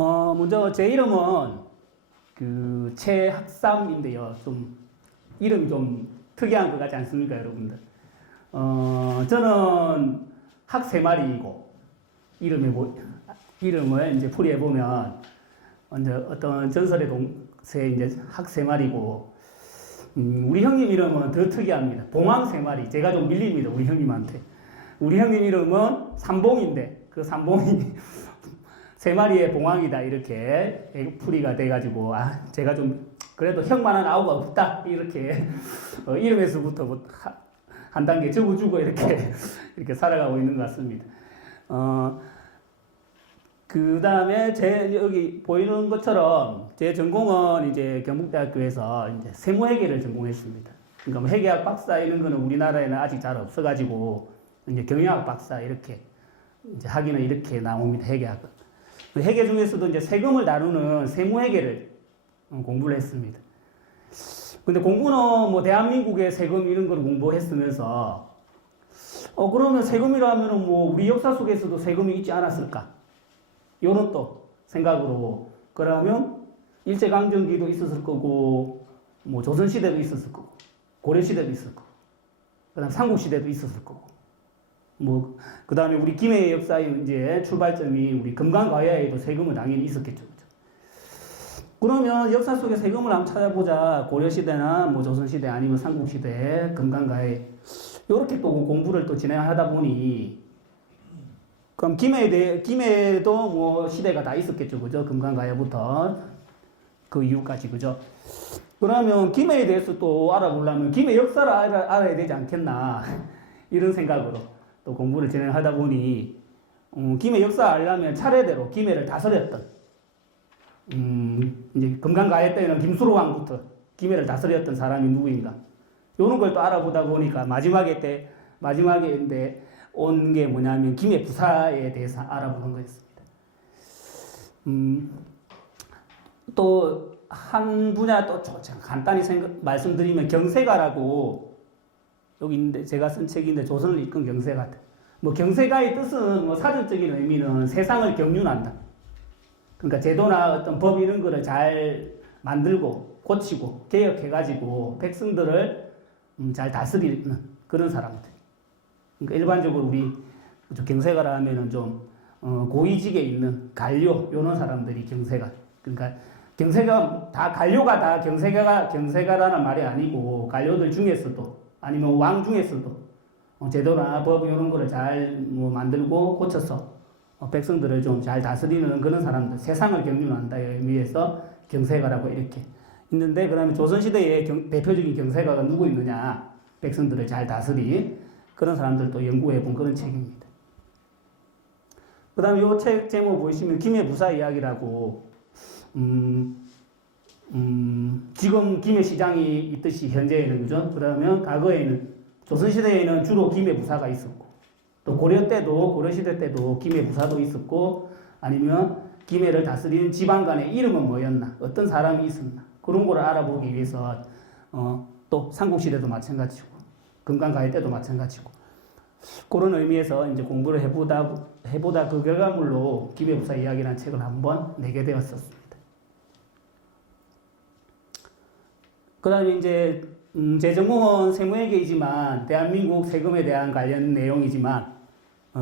먼저 제 이름은 최학삼인데요. 좀 이름이 좀 특이한 것 같지 않습니까, 여러분들? 저는 학 세 마리이고 이름을 이제 풀이해 보면 이제 어떤 전설의 동새 이제 학 세 마리고 우리 형님 이름은 더 특이합니다. 봉황 세 마리. 제가 좀 밀립니다, 우리 형님한테. 우리 형님 이름은 삼봉인데 그 삼봉이 세 마리의 봉황이다 이렇게 풀이가 돼가지고 제가 좀 그래도 형만한 아우가 없다 이렇게 이름에서부터 한 단계 접어주고 이렇게 살아가고 있는 것 같습니다. 그 다음에 여기 보이는 것처럼 제 전공은 이제 경북대학교에서 이제 세무회계를 전공했습니다. 그러니까 뭐 회계학 박사 이런 거는 우리나라에는 아직 잘 없어가지고 이제 경영학 박사 이렇게 이제 학위는 이렇게 나옵니다. 회계학은. 회계 중에서도 이제 세금을 다루는 세무회계를 공부를 했습니다. 근데 공부는 뭐 대한민국의 세금 이런 걸 공부했으면서 그러면 세금이라면은 뭐 우리 역사 속에서도 세금이 있지 않았을까? 요런 또 생각으로 그러면 일제강점기도 있었을 거고 뭐 조선시대도 있었을 거고 고려시대도 있었을 거고 그 다음 삼국시대도 있었을 거고 뭐 그 다음에 우리 김해의 역사의 이제 출발점이 우리 금강가야에도 세금은 당연히 있었겠죠. 그렇죠? 그러면 역사 속에 세금을 한번 찾아보자. 고려시대나 뭐 조선시대 아니면 삼국시대, 금강가야 이렇게 또 공부를 또 진행하다 보니 그럼 김해도 뭐 시대가 다 있었겠죠. 그죠? 금강가야부터 그 이후까지. 그죠? 그러면 김해에 대해서 또 알아보려면 김해 역사를 알아야 되지 않겠나. 이런 생각으로 또 공부를 진행하다 보니, 김해 역사 알려면 차례대로 김해를 다스렸던, 이제 금강가야 때는 김수로 왕부터 김해를 다스렸던 사람이 누구인가. 요런 걸 또 알아보다 보니까 마지막에 온 게 뭐냐면 김해 부사에 대해서 알아보는 거였습니다. 또 한 분야 또 간단히 말씀드리면 경세가라고 여기 있는데 제가 쓴 책인데 조선을 이끈 경세가. 뭐 경세가의 뜻은 뭐 사전적인 의미는 세상을 경륜한다. 그러니까 제도나 어떤 법 이런 거를 잘 만들고 고치고 개혁해가지고 백성들을 잘 다스리는 그런 사람들. 그러니까 일반적으로 우리 경세가라 하면은 좀 고위직에 있는 관료 이런 사람들이 경세가. 그러니까 경세가 다 관료가 다 경세가라는 말이 아니고 관료들 중에서도 아니면 왕 중에서도 제도나 법 이런 거를 잘 뭐 만들고 고쳐서 백성들을 좀 잘 다스리는 그런 사람들, 세상을 경륜한다의 의미에서 경세가라고 이렇게 있는데, 그러면 조선시대의 대표적인 경세가가 누구 있느냐? 백성들을 잘 다스리 그런 사람들도 연구해 본 그런 책입니다. 그 다음에 이 책 제목 보시면 김해 부사 이야기라고, 지금 김해 시장이 있듯이 현재에는, 그죠? 그러면 과거에는 조선시대에는 주로 김해 부사가 있었고, 또 고려시대 때도 김해 부사도 있었고, 아니면 김해를 다스리는 지방 간의 이름은 뭐였나, 어떤 사람이 있었나, 그런 거를 알아보기 위해서, 또 삼국시대도 마찬가지고, 금강가야 때도 마찬가지고, 그런 의미에서 이제 공부를 해보다 그 결과물로 김해 부사 이야기라는 책을 한번 내게 되었었습니다. 그 다음에 이제, 제 전공은 세무회계이지만, 대한민국 세금에 대한 관련 내용이지만,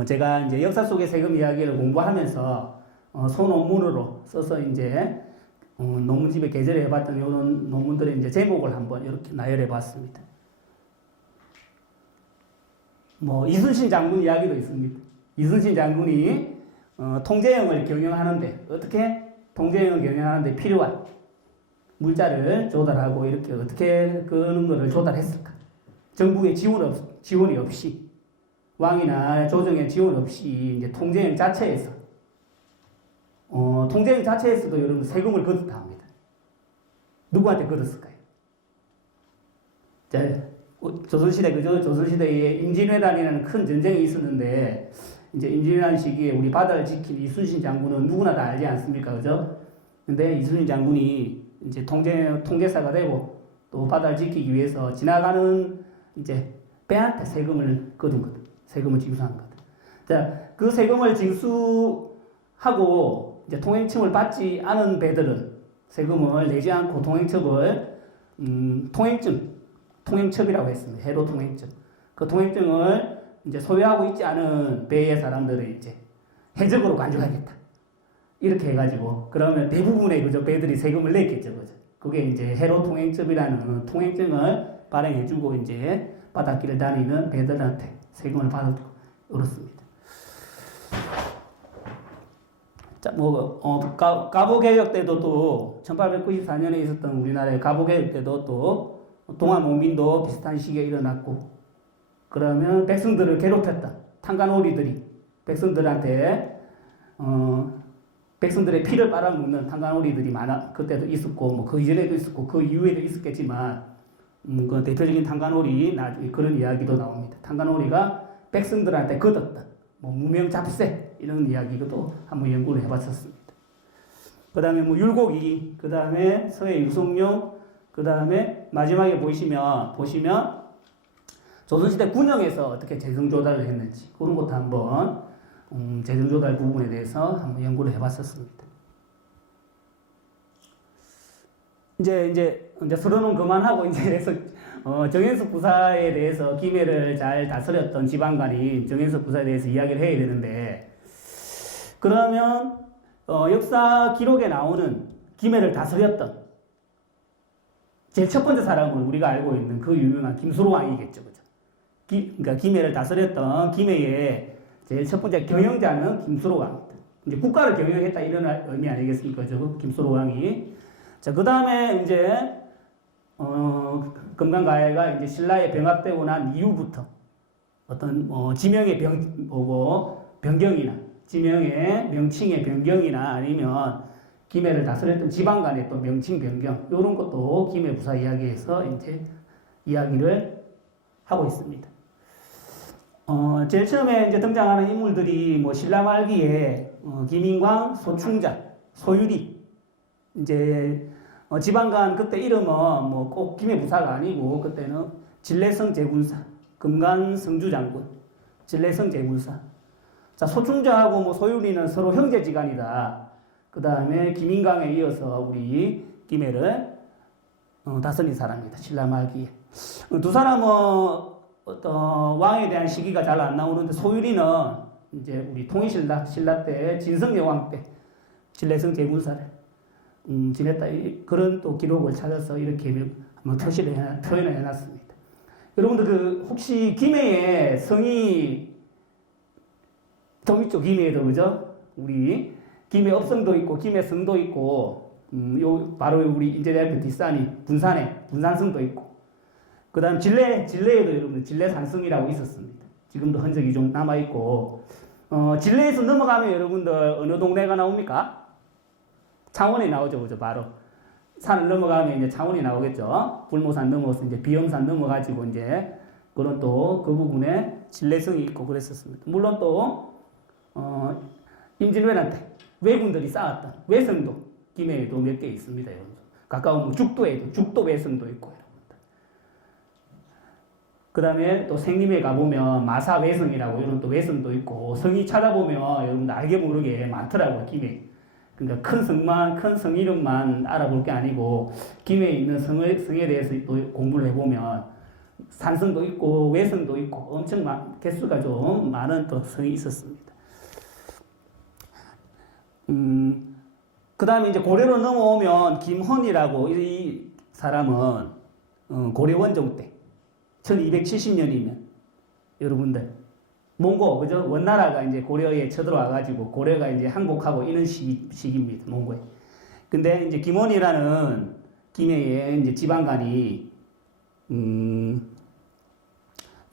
제가 이제 역사 속의 세금 이야기를 공부하면서, 소논문으로 써서 이제, 논문집에 게재를 해봤던 이런 논문들의 이제 제목을 한번 이렇게 나열해 봤습니다. 뭐, 이순신 장군 이야기도 있습니다. 이순신 장군이, 통제형을 경영하는데, 어떻게 통제형을 경영하는데 필요한 물자를 조달하고 이렇게 어떻게 그런 거를 조달했을까? 정부의 지원이 없이, 왕이나 조정의 지원 없이 이제 통제형 자체에서도 여러분 세금을 걷었다 합니다. 누구한테 걷었을까요? 자, 조선시대, 그죠? 조선시대에 임진왜란이라는 큰 전쟁이 있었는데, 이제 임진왜란 시기에 우리 바다를 지킨 이순신 장군은 누구나 다 알지 않습니까? 그죠? 근데 이순신 장군이 이제 통제사가 되고 또 바다를 지키기 위해서 지나가는 이제 배한테 세금을 걷은 것, 세금을 징수한 것. 자, 그 세금을 징수하고 이제 통행증을 받지 않은 배들은 세금을 내지 않고 통행첩이라고 했습니다. 해로 통행증. 그 통행증을 이제 소유하고 있지 않은 배의 사람들은 이제 해적으로 간주하겠다. 이렇게 해가지고 그러면 대부분의 그저 배들이 세금을 냈겠죠, 그죠? 그게 이제 해로 통행증이라는 통행증을 발행해주고 이제 바닷길을 다니는 배들한테 세금을 받아주고 그렇습니다. 자, 가보개혁 때도 또 1894년에 있었던 우리나라의 가보개혁 때도 또 동아농민도 비슷한 시기에 일어났고, 그러면 백성들을 괴롭혔다. 탄간오리들이 백성들한테 백성들의 피를 빨아먹는 탄간오리들이 그때도 있었고, 뭐 그 이전에도 있었고 그 이후에도 있었겠지만, 그 대표적인 탄간오리 나중에 그런 이야기도 나옵니다. 탄간오리가 백성들한테 거뒀다. 뭐 무명 잡세 이런 이야기도 한번 연구를 해봤었습니다. 그 다음에 뭐 율곡이, 그 다음에 서해 유성룡, 그 다음에 마지막에 보시면 조선시대 군영에서 어떻게 재정 조달을 했는지 그런 것도 한번 재정 조달 부분에 대해서 한번 연구를 해봤었습니다. 이제 서론은 그만하고 이제 정현석 부사에 대해서 김해를 잘 다스렸던 지방관이 정현석 부사에 대해서 이야기를 해야 되는데, 그러면 역사 기록에 나오는 김해를 다스렸던 제일 첫 번째 사람은 우리가 알고 있는 그 유명한 김수로 왕이겠죠, 그죠? 그러니까 김해를 다스렸던 김해의 제일 첫 번째 경영자는 김수로 왕입니다. 이제 국가를 경영했다 이런 의미 아니겠습니까, 저 김수로 왕이. 자, 그 다음에 이제 금강가해가 이제 신라에 병합되고 난 이후부터 어떤 지명의 변경이나 지명의 명칭의 변경이나 아니면 김해를 다스렸던 지방 간의 또 명칭 변경, 이런 것도 김해 부사 이야기에서 이제 이야기를 하고 있습니다. 제일 처음에 이제 등장하는 인물들이 뭐 신라 말기에 김인광, 소충자, 소유리, 이제 지방간 그때 이름은 뭐 꼭 김해 부사가 아니고 그때는 진례성 제군사, 금간 성주 장군, 진례성 제군사. 자, 소충자하고 뭐 소유리는 서로 형제지간이다. 그 다음에 김인광에 이어서 우리 김해를 다스린 사람입니다. 신라 말기에. 두 사람은 어떤 왕에 대한 시기가 잘 안 나오는데, 소유리는 이제 우리 통일신라 때 진성여왕 때 진례성 제군사를 지냈다. 그런 또 기록을 찾아서 이렇게 한번 표현을 해놨습니다. 여러분들 혹시 김해에 성이 좀 있죠? 김해에도, 그죠? 우리 김해 업성도 있고 김해성도 있고, 바로 우리 인제대학교 뒷산이 분산성도 있고, 그 다음 진례에도 여러분들 진례산성이라고 있었습니다. 지금도 흔적이 좀 남아있고, 진례에서 넘어가면 여러분들 어느 동네가 나옵니까? 창원에 나오죠, 그죠? 바로 산을 넘어가면 이제 창원이 나오겠죠. 불모산 넘어서 이제 비영산 넘어가지고 이제 그런 또 그 부분에 진례성이 있고 그랬었습니다. 물론 또 임진왜란 때 왜군들이 쌓았던 외성도 김해에도 몇 개 있습니다, 여러분. 가까운 죽도에도 죽도 외성도 있고, 여러분들. 그 다음에 또 생림에 가보면 마사 외성이라고 이런 또 외성도 있고, 성이 찾아보면 여러분들 알게 모르게 많더라고요, 김해. 그러니까 큰 성 이름만 알아볼 게 아니고 김해에 있는 성에 대해서 또 공부를 해보면 산성도 있고 외성도 있고 엄청 개수가 좀 많은 또 성이 있었습니다. 그 다음에 이제 고려로 넘어오면 김헌이라고 이 사람은 고려 원종 때 1270년이면 여러분들 몽고, 그죠? 원나라가 이제 고려에 쳐들어와가지고 고려가 이제 항복하고 이런 시기입니다, 몽고에. 근데 이제 김헌이라는 김해의 이제 지방관이,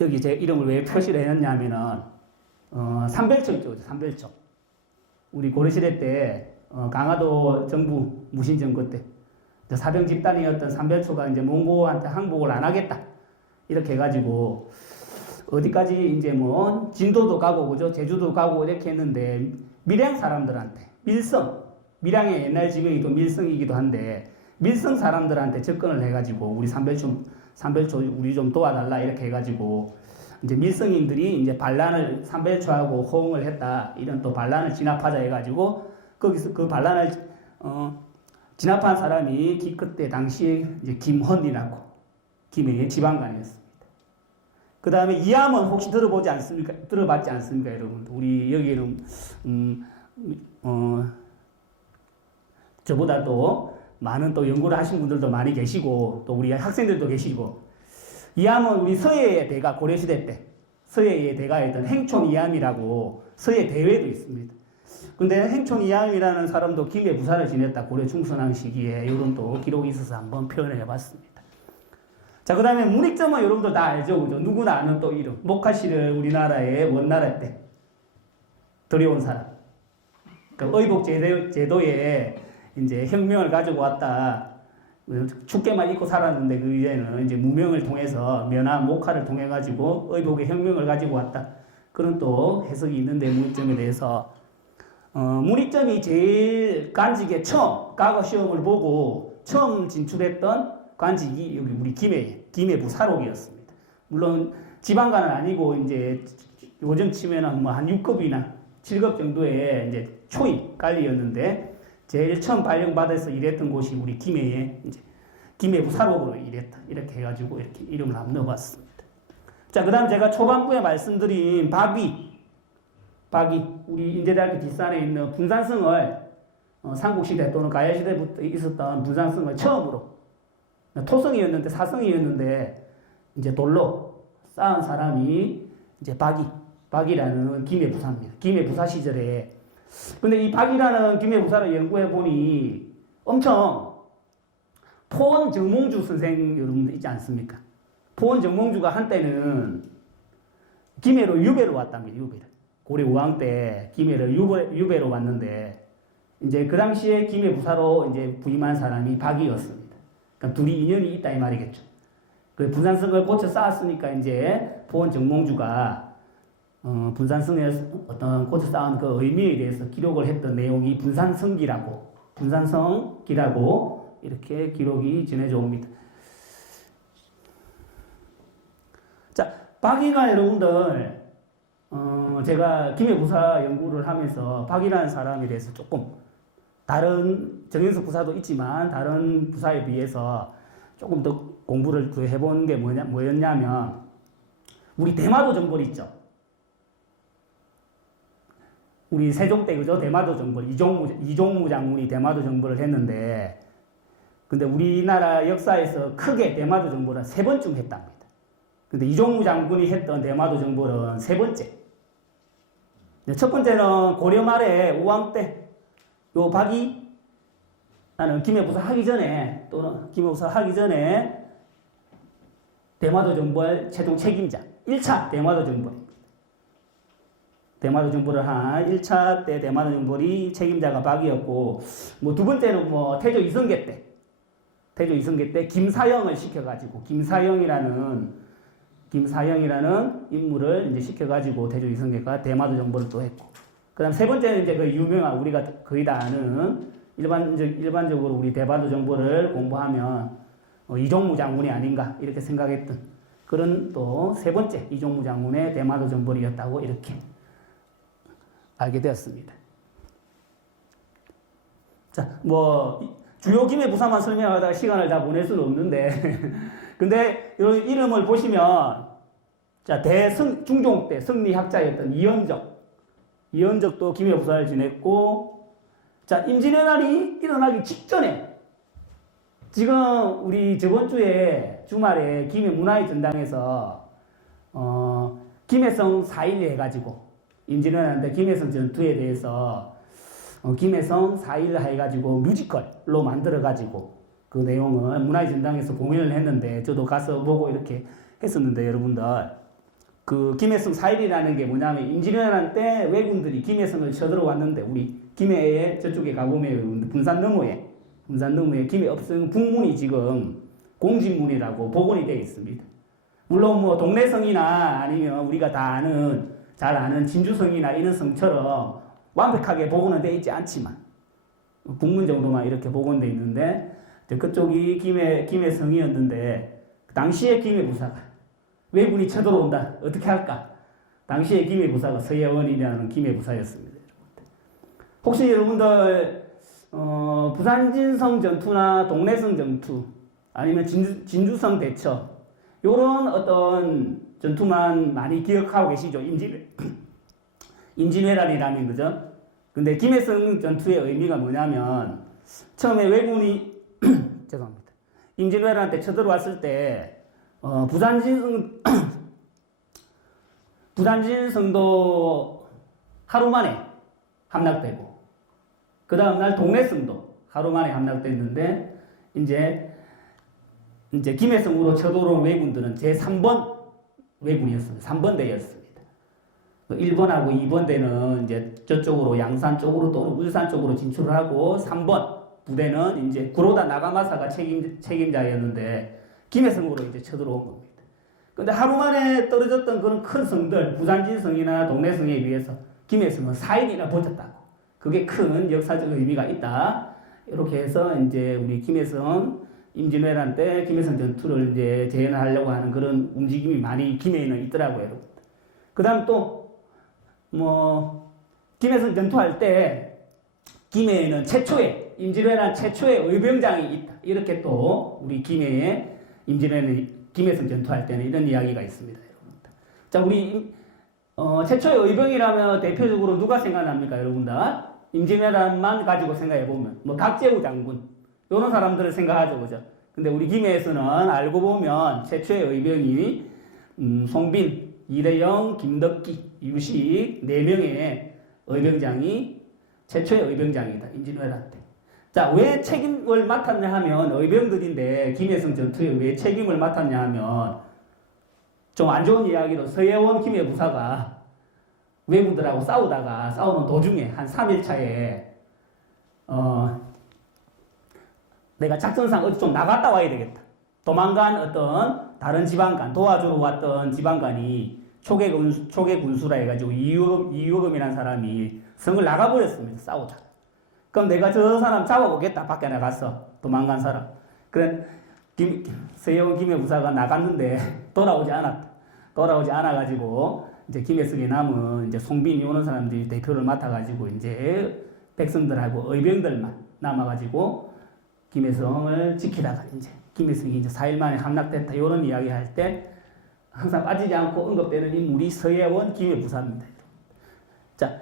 여기 제 이름을 왜 표시를 해놨냐면은, 삼별초 있죠, 삼별초. 우리 고려시대 때, 강화도 정부 무신정권 때, 사병 집단이었던 삼별초가 이제 몽고한테 항복을 안 하겠다. 이렇게 해가지고, 어디까지 이제 뭐 진도도 가고 그죠, 제주도 가고 이렇게 했는데 밀양 사람들한테 밀양의 옛날 지명이 또 밀성이기도 한데 밀성 사람들한테 접근을 해가지고 우리 삼별초 우리 좀 도와달라 이렇게 해가지고 이제 밀성인들이 이제 반란을 삼별초하고 호응을 했다, 이런 또 반란을 진압하자 해가지고 거기서 그 반란을 진압한 사람이 그때 당시에 이제 김헌이라고 김해의 지방관이었습니다. 그 다음에 이암은 혹시 들어봤지 않습니까, 여러분? 우리 여기에는 저보다 또 많은 또 연구를 하신 분들도 많이 계시고 또 우리 학생들도 계시고 이암은 우리 서해의 대가 고려시대 때 서해의 대가였던 행촌 이암이라고 서해 대회도 있습니다. 근데 행촌 이암이라는 사람도 김해 부사를 지냈다 고려 충선왕 시기에 이런 또 기록이 있어서 한번 표현을 해봤습니다. 자, 그 다음에 문익점은 여러분들 다 알죠, 그죠? 누구나 아는 또 이름. 목화씨를 우리나라의 원나라 때 들여온 사람. 그러니까 의복 제도에 이제 혁명을 가지고 왔다. 축계만 입고 살았는데 그 이제는 이제 무명을 통해서 면화 목화를 통해 가지고 의복의 혁명을 가지고 왔다. 그런 또 해석이 있는데 문익점에 대해서 문익점이 제일 관직에 처음 과거 시험을 보고 처음 진출했던 관직이 여기 우리 김해 부사록이었습니다. 물론 지방관은 아니고 이제 요즘 치면은 뭐 한 6급이나 7급 정도의 이제 초임 관리였는데 제일 처음 발령받아서 일했던 곳이 우리 김해에 이제 김해 부사록으로 일했다. 이렇게 해가지고 이렇게 이름을 한번 넣어봤습니다. 자, 그다음 제가 초반부에 말씀드린 박이 우리 인제대학교 뒷산에 있는 분산성을 삼국시대 또는 가야시대부터 있었던 분산성을 처음으로 토성이었는데 사성이었는데 이제 돌로 쌓은 사람이 이제 박이라는 김해 부사입니다. 김해 부사 시절에 근데 이 박이라는 김해 부사를 연구해 보니 엄청 포원 정몽주 선생 여러분들 있지 않습니까? 포원 정몽주가 한때는 김해로 유배로 왔답니다. 고려 우왕 때 김해를 유배로 왔는데 이제 그 당시에 김해 부사로 이제 부임한 사람이 박이었습니다. 그러니까 둘이 인연이 있다 이 말이겠죠. 그 분산성을 고쳐 쌓았으니까 이제 포원 정몽주가 분산성에 어떤 고쳐 쌓은 그 의미에 대해서 기록을 했던 내용이 분산성기라고 이렇게 기록이 전해져 옵니다. 자, 박이가 여러분들 제가 김해 부사 연구를 하면서 박이라는 사람에 대해서 조금 다른 정현석 부사도 있지만 다른 부사에 비해서 조금 더 공부를 더 해본 게 뭐였냐면 우리 대마도 정벌 있죠. 우리 세종 때 그죠? 대마도 정벌 이종무 장군이 대마도 정벌을 했는데 근데 우리나라 역사에서 크게 대마도 정벌은 3번쯤 했답니다. 근데 이종무 장군이 했던 대마도 정벌은 3번째. 첫 번째는 고려 말에 우왕 때 요 박이 나는 김해 부사 하기 전에 또는 김해 부사 하기 전에 대마도 정벌 최종 책임자 1차 대마도 정벌입니다. 대마도 정벌을 한 1차 때 대마도 정벌이 책임자가 박이었고 뭐 두 번째는 뭐 태조 이성계 때 김사영을 시켜가지고 김사영이라는 인물을 이제 시켜가지고 태조 이성계가 대마도 정벌을 또 했고 그 다음 세 번째는 이제 그 유명한 우리가 거의 다 아는 일반적으로 우리 대마도 정벌을 공부하면 이종무 장군이 아닌가 이렇게 생각했던 그런 또 세 번째 이종무 장군의 대마도 정벌이었다고 이렇게 알게 되었습니다. 자, 뭐 주요 김해 부사만 설명하다가 시간을 다 보낼 수는 없는데 근데 이런 이름을 보시면 자 중종 때 승리학자였던 이현적도 김해 부사를 지냈고 자 임진왜란이 일어나기 직전에 지금 우리 저번 주에 주말에 김해 문화의 전당에서 김해성 4.1 해가지고 임진왜란 때 김해성 전투에 대해서 김해성 4.1 해가지고 뮤지컬로 만들어가지고 그 내용을 문화의 전당에서 공연을 했는데 저도 가서 보고 이렇게 했었는데 여러분들 그 김해성 4.1이라는 게 뭐냐면 임진왜란 때 왜군들이 김해성을 쳐들어왔는데 우리 김해에 저쪽에 가보면 분산 너머에 김해 업성 북문이 지금 공진문이라고 복원이 되어 있습니다. 물론 뭐 동래성이나 아니면 우리가 다 잘 아는 진주성이나 이런 성처럼 완벽하게 복원은 되어 있지 않지만 북문 정도만 이렇게 복원되어 있는데 그쪽이 김해성이었는데 당시에 김해 부사가 왜군이 쳐들어온다 어떻게 할까 당시에 김해 부사가 서예원이라는 김해 부사였습니다. 혹시 여러분들 부산진성 전투나 동래성 전투 아니면 진주성 대처 요런 어떤 전투만 많이 기억하고 계시죠? 임진왜란이라면 그죠? 근데 김해성 전투의 의미가 뭐냐면 처음에 왜군이 죄송합니다. 임진왜란 때 쳐들어왔을 때 부산진성도 하루 만에 함락되고 그 다음날 동래성도 하루 만에 함락됐는데 이제 김해성으로 쳐들어온 왜군들은 제3번 왜군이었습니다. 3번 대였습니다. 1번하고 2번 대는 이제 저쪽으로 양산 쪽으로 또는 울산 쪽으로 진출을 하고 3번 부대는 이제 구로다 나가마사가 책임자였는데 김해성으로 이제 쳐들어온 겁니다. 근데 하루 만에 떨어졌던 그런 큰 성들 부산진성이나 동래성에 비해서 김해성은 4일이나 버텼다고. 그게 큰 역사적 의미가 있다. 이렇게 해서 이제 우리 김해성 임진왜란 때 김해성 전투를 이제 재현하려고 하는 그런 움직임이 많이 김해에는 있더라고요, 여러분. 그다음 또 김해성 전투할 때 김해에는 임진왜란 최초의 의병장이 있다. 이렇게 또 우리 김해에 김해성 전투할 때는 이런 이야기가 있습니다, 여러분들. 자, 우리 최초의 의병이라면 대표적으로 누가 생각납니까, 여러분들? 임진왜란만 가지고 생각해 보면 각제우 장군 이런 사람들을 생각하죠, 그죠? 근데 우리 김해에서는 알고 보면 최초의 의병이 송빈, 이대영, 김덕기, 유식 4명의 의병장이 최초의 의병장이다. 임진왜란 때. 자, 왜 책임을 맡았냐 하면 의병들인데 김해성 전투에 왜 책임을 맡았냐 하면 좀 안 좋은 이야기로 서예원 김해부사가 왜군들하고 싸우는 도중에 한 3일차에 내가 작전상 어디 좀 나갔다 와야 되겠다. 도망간 어떤 다른 지방관, 도와주러 왔던 지방관이 초계 군수라 해가지고 이유금이라는 사람이 성을 나가버렸습니다. 싸우다가. 그럼 내가 저 사람 잡아보겠다. 밖에 나가서 도망간 사람. 그래 서예원 김해부사가 나갔는데 돌아오지 않아가지고 이제 김해성에 남은 이제 송빈이 오는 사람들이 대표를 맡아가지고 이제 백성들하고 의병들만 남아가지고 김해성을 지키다가 이제 김해성이 이제 4일 만에 함락됐다. 이런 이야기 할 때 항상 빠지지 않고 언급되는 인물이 서예원 김해부사입니다. 자,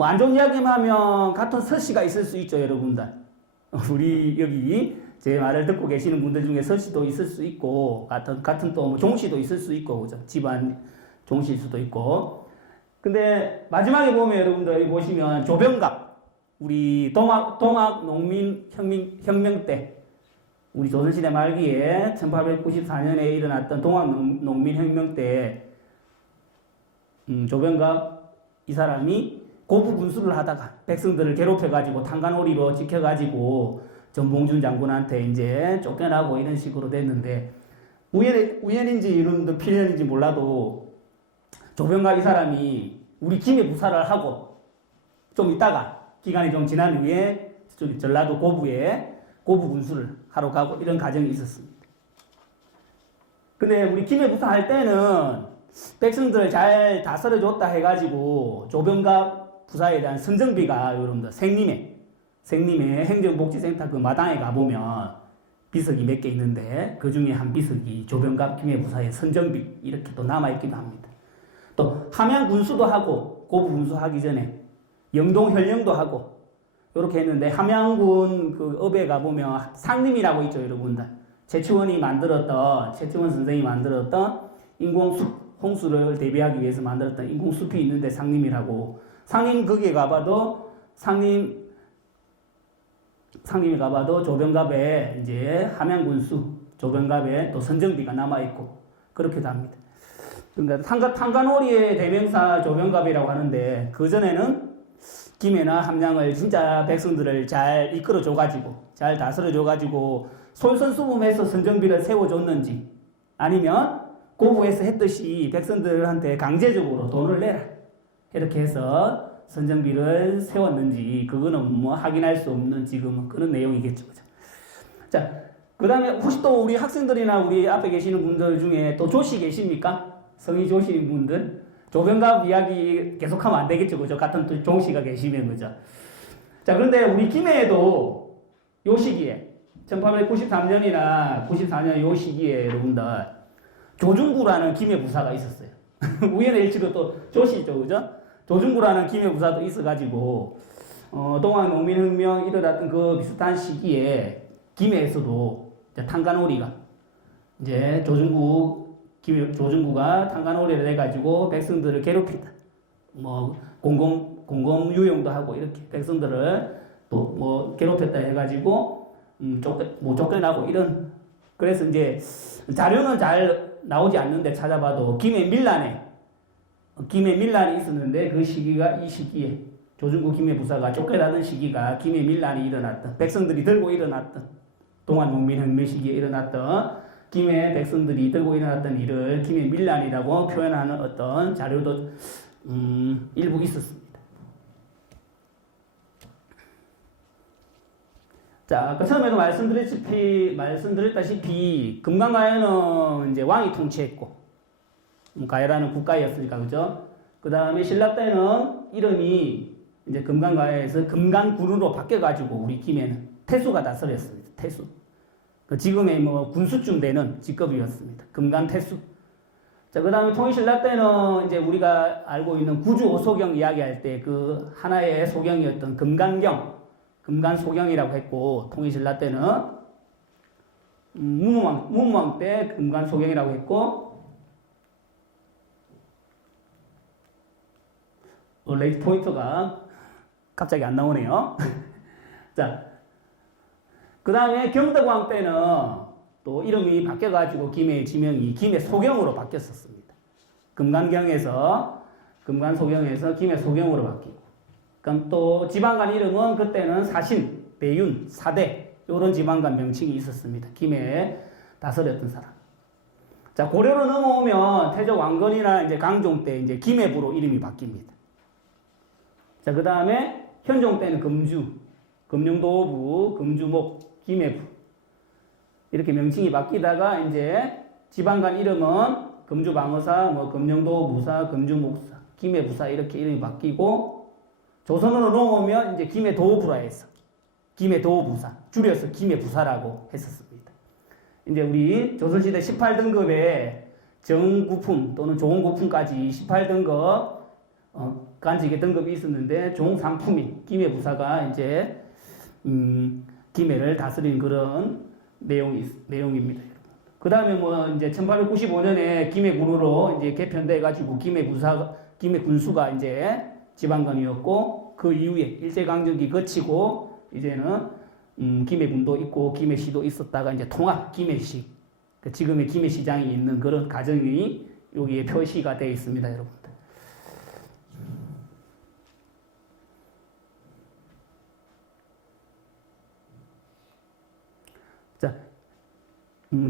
안 좋은 이야기만 하면 같은 서씨가 있을 수 있죠, 여러분들. 우리 여기 제 말을 듣고 계시는 분들 중에 서씨도 있을 수 있고 같은 또 종씨도 있을 수 있고 그죠? 집안 종씨일 수도 있고. 근데 마지막에 보면 여러분들 여기 보시면 조병갑 우리 동학 농민 혁명 때 우리 조선시대 말기에 1894년에 일어났던 동학 농민 혁명 때 조병갑 이 사람이 고부 군수를 하다가 백성들을 괴롭혀가지고 탄간오리로 지켜가지고 전봉준 장군한테 이제 쫓겨나고 이런 식으로 됐는데 우연인지 이런 필연인지 몰라도 조병갑 이 사람이 우리 김해부사를 하고 좀 있다가 기간이 좀 지난 후에 전라도 고부에 고부 군수를 하러 가고 이런 과정이 있었습니다. 근데 우리 김해부사 할 때는 백성들을 잘 다스려줬다 해가지고 조병갑 부사에 대한 선정비가 여러분들 생림에 행정복지센터 그 마당에 가보면 비석이 몇 개 있는데 그 중에 한 비석이 조병갑 김해부사의 선정비 이렇게 또 남아있기도 합니다. 또 함양 군수도 하고 고부 군수 하기 전에 영동 현령도 하고 이렇게 했는데 함양군 그 업에 가보면 상림이라고 있죠, 여러분들. 최치원 선생이 만들었던 인공숲 홍수를 대비하기 위해서 만들었던 인공숲이 있는데 상림이라고. 상림 거기에 가봐도 상림에 가봐도 조병갑에 이제 함양군수 조병갑에 또 선정비가 남아있고 그렇게도 합니다. 그러니까 탄간오리의 대명사 조병갑이라고 하는데 그전에는 김해나 함양을 진짜 백성들을 잘 이끌어줘가지고 잘 다스려줘가지고 솔선수범해서 선정비를 세워줬는지 아니면 고부에서 했듯이 백성들한테 강제적으로 돈을 내라 이렇게 해서 선정비를 세웠는지 그거는 뭐 확인할 수 없는 지금 그런 내용이겠죠. 자, 그 다음에 혹시 또 우리 학생들이나 우리 앞에 계시는 분들 중에 또 조씨 계십니까? 성이 조씨인 분들? 조병갑 이야기 계속하면 안 되겠죠, 그죠? 같은 조씨가 계시면, 그죠? 자, 그런데 우리 김해에도 요 시기에 1893년이나 94년 요 시기에 여러분들 조중구라는 김해 부사가 있었어요. 우연의 일치로 또 조시죠, 그죠? 조중구라는 김해 부사도 있어가지고 동학 농민혁명 일어났던 그 비슷한 시기에 김해에서도 이제 탄간오리가 이제 조중구가 탄간오리를 해가지고 백성들을 괴롭힌다. 뭐 공공 유용도 하고 이렇게 백성들을 또 뭐 괴롭혔다 해가지고 쫓겨나고 이런. 그래서 이제 자료는 잘 나오지 않는데 찾아봐도 김해 밀란이 있었는데 그 시기가 이 시기에 조중구 김해 부사가 쫓겨나던 시기가 김해 밀란이 일어났던, 백성들이 들고 일어났던, 동안 농민혁명 시기에 일어났던 김해 백성들이 들고 일어났던 일을 김해 밀란이라고 표현하는 어떤 자료도 일부 있었습니다. 자, 아까 처음에도 말씀드렸다시피 금강가야는 이제 왕이 통치했고, 가야라는 국가였으니까, 그죠? 그 다음에 신라 때는 이름이 이제 금강가야에서 금강군으로 바뀌어가지고 우리 김해는 태수가 다스렸습니다. 태수. 지금의 뭐 군수쯤 되는 직급이었습니다. 금강태수. 자, 그 다음에 통일신라 때는 이제 우리가 알고 있는 구주오소경 이야기할 때 그 하나의 소경이었던 금간소경이라고 했고, 통일신라 때는 문무왕 때 금간소경이라고 했고, 레이트 포인터가 갑자기 안 나오네요. 자, 그 다음에 경덕왕 때는 또 이름이 바뀌어가지고 김해의 지명이 김해소경으로 바뀌었었습니다. 금간소경에서 김해소경으로 바뀌고. 그럼 또 지방간 이름은 그때는 사신, 배윤, 사대 이런 지방간 명칭이 있었습니다. 김해에 다스렸던 사람. 자, 고려로 넘어오면 태조 왕건이나 이제 강종 때 이제 김해부로 이름이 바뀝니다. 자, 그 다음에 현종 때는 금융도부, 금주목, 김해부 이렇게 명칭이 바뀌다가 이제 지방간 이름은 금주방어사, 뭐 금영도부사, 금주목사, 김해부사 이렇게 이름이 바뀌고, 조선으로 넘어오면 이제 김해도부라 해서 김해도부사, 줄여서 김해부사라고 했었습니다. 이제 우리 조선시대 18등급의 정구품 또는 종구품까지 18등급 간직의 등급이 있었는데 종상품인 김해부사가 이제 김해를 다스린 그런 내용입니다. 그 다음에 뭐 이제 1895년에 김해군으로 이제 개편돼 가지고 김해군수가 이제 지방관이었고, 그 이후에 일제강점기 거치고 이제는 김해군도 있고 김해시도 있었다가 이제 통합 김해시, 지금의 김해시장이 있는 그런 과정이 여기에 표시가 되어 있습니다, 여러분들. 자,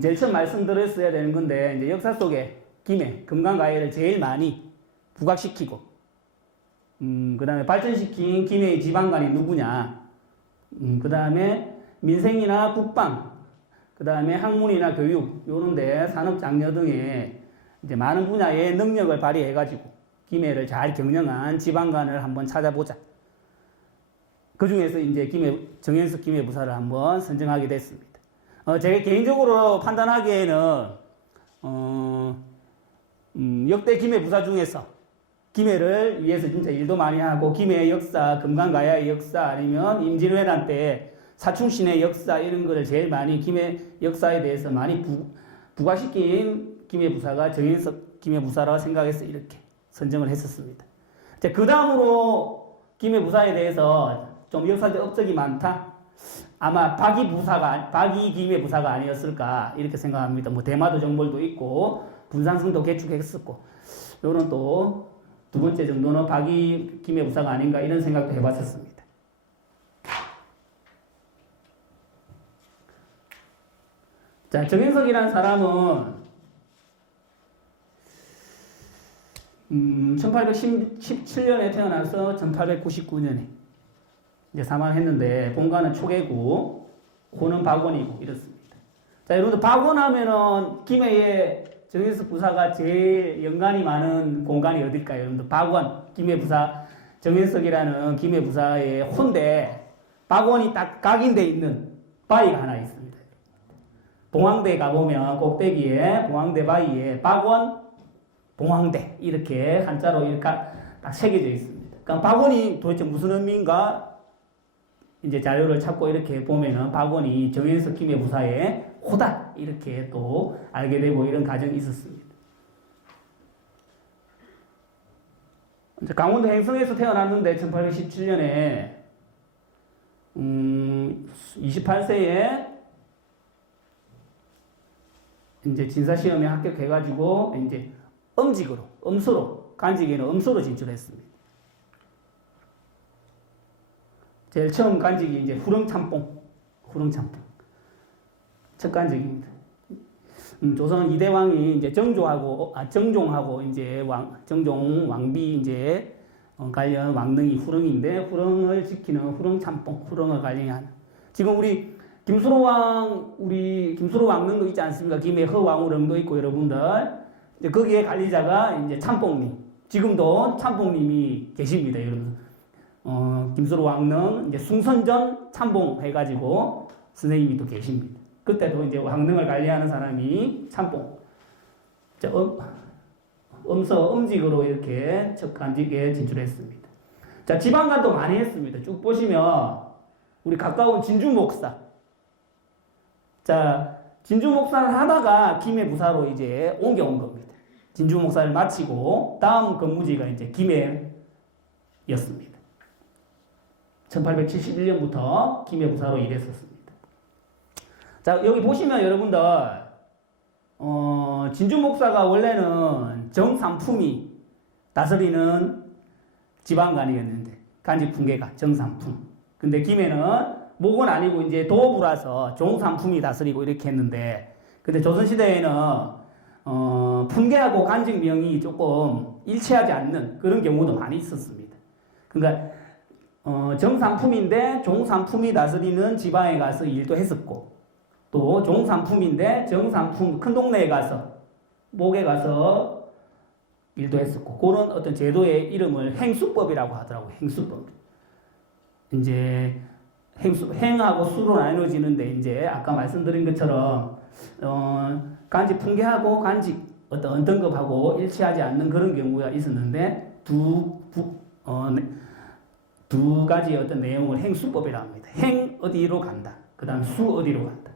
제일 처음 말씀드렸어야 되는 건데, 이제 역사 속에 김해, 금강가야를 제일 많이 부각시키고, 그 다음에 발전시킨 김해의 지방관이 누구냐, 그 다음에 민생이나 국방, 그 다음에 학문이나 교육, 요런데 산업장려 등의 이제 많은 분야의 능력을 발휘해가지고 김해를 잘 경영한 지방관을 한번 찾아보자. 그 중에서 이제 정현석 김해부사를 한번 선정하게 됐습니다. 제가 개인적으로 판단하기에는, 역대 김해부사 중에서 김해를 위해서 진짜 일도 많이 하고, 김해의 역사, 금강가야의 역사, 아니면 임진왜란 때 사충신의 역사 이런 거를 제일 많이 김해 역사에 대해서 많이 부과시킨 김해부사가 정현석 김해부사라고 생각해서 이렇게 선정을 했었습니다. 그 다음으로 김해부사에 대해서 좀 역사적 업적이 많다? 아마 박이 김해부사가 아니었을까 이렇게 생각합니다. 뭐 대마도 정벌도 있고 분산성도 개축했었고, 요런 또 두 번째 정도는 박이 김해부사가 아닌가 이런 생각도 해봤었습니다. 자, 정현석이라는 사람은 1817년에 태어나서 1899년에 이제 사망했는데, 본가는 초계고 고는 박원이고 이렇습니다. 자, 여러분들 박원 하면은 김해의 정현석 부사가 제일 연관이 많은 공간이 어딜까요? 여러분들 박원, 김해부사, 정현석이라는 김해부사의 혼대 박원이 딱 각인돼 있는 바위가 하나 있습니다. 봉황대 가보면 꼭대기에 봉황대 바위에 박원, 봉황대 이렇게 한자로 이렇게 딱 새겨져 있습니다. 그럼 박원이 도대체 무슨 의미인가? 이제 자료를 찾고 이렇게 보면은 박원이 정현석 김해 부사의 호다 이렇게 또 알게 되고 이런 과정이 있었습니다. 강원도 행성에서 태어났는데 1817년에 28세에 이제 진사시험에 합격해가지고 이제 음직으로 음수로 간직에는 음수로 진출했습니다. 제일 처음 간직이 이제 후릉참봉 첫 간직입니다. 조선 이대왕이 이제 정종하고 이제 정종 왕비 이제 관련 왕릉이 후릉인데 후릉을 지키는 후릉참봉, 후릉을 관리하는 지금 우리 김수로 왕릉도 있지 않습니까? 김해 허왕우릉도 있고 여러분들 이제 거기에 관리자가 이제 참봉님 지금도 참봉님이 계십니다, 여러분. 김수로 왕릉 이제 숭선전 참봉 해가지고 선생님이 또 계십니다. 그때도 이제 왕릉을 관리하는 사람이 참봉. 음직으로 이렇게 첫 간직에 진출했습니다. 자, 지방간도 많이 했습니다. 쭉 보시면 우리 가까운 진주 목사. 자, 진주 목사를 하다가 김해 부사로 이제 옮겨온 겁니다. 진주 목사를 마치고 다음 근무지가 이제 김해였습니다. 1871년부터 김해 부사로 일했었습니다. 자, 여기 보시면 여러분들 진주 목사가 원래는 정삼품이 다스리는 지방간이었는데 간직 품계가 정삼품. 근데 김해는 목은 아니고 이제 도부라서 종삼품이 다스리고 이렇게 했는데 근데 조선시대에는 품계하고 간직명이 조금 일치하지 않는 그런 경우도 많이 있었습니다. 그러니까 정삼품인데 종삼품이 다스리는 지방에 가서 일도 했었고 또 종삼품인데 정삼품 큰 동네에 가서 목에 가서 일도 했었고 그런 어떤 제도의 이름을 행수법이라고 하더라고요. 행수법. 이제 행하고 수로 나눠지는데 이제 아까 말씀드린 것처럼 간직 품계하고 간직 어떤 등급하고 일치하지 않는 그런 경우가 있었는데 두 가지 어떤 내용을 행수법이라고 합니다. 행 어디로 간다. 그 다음 수 어디로 간다.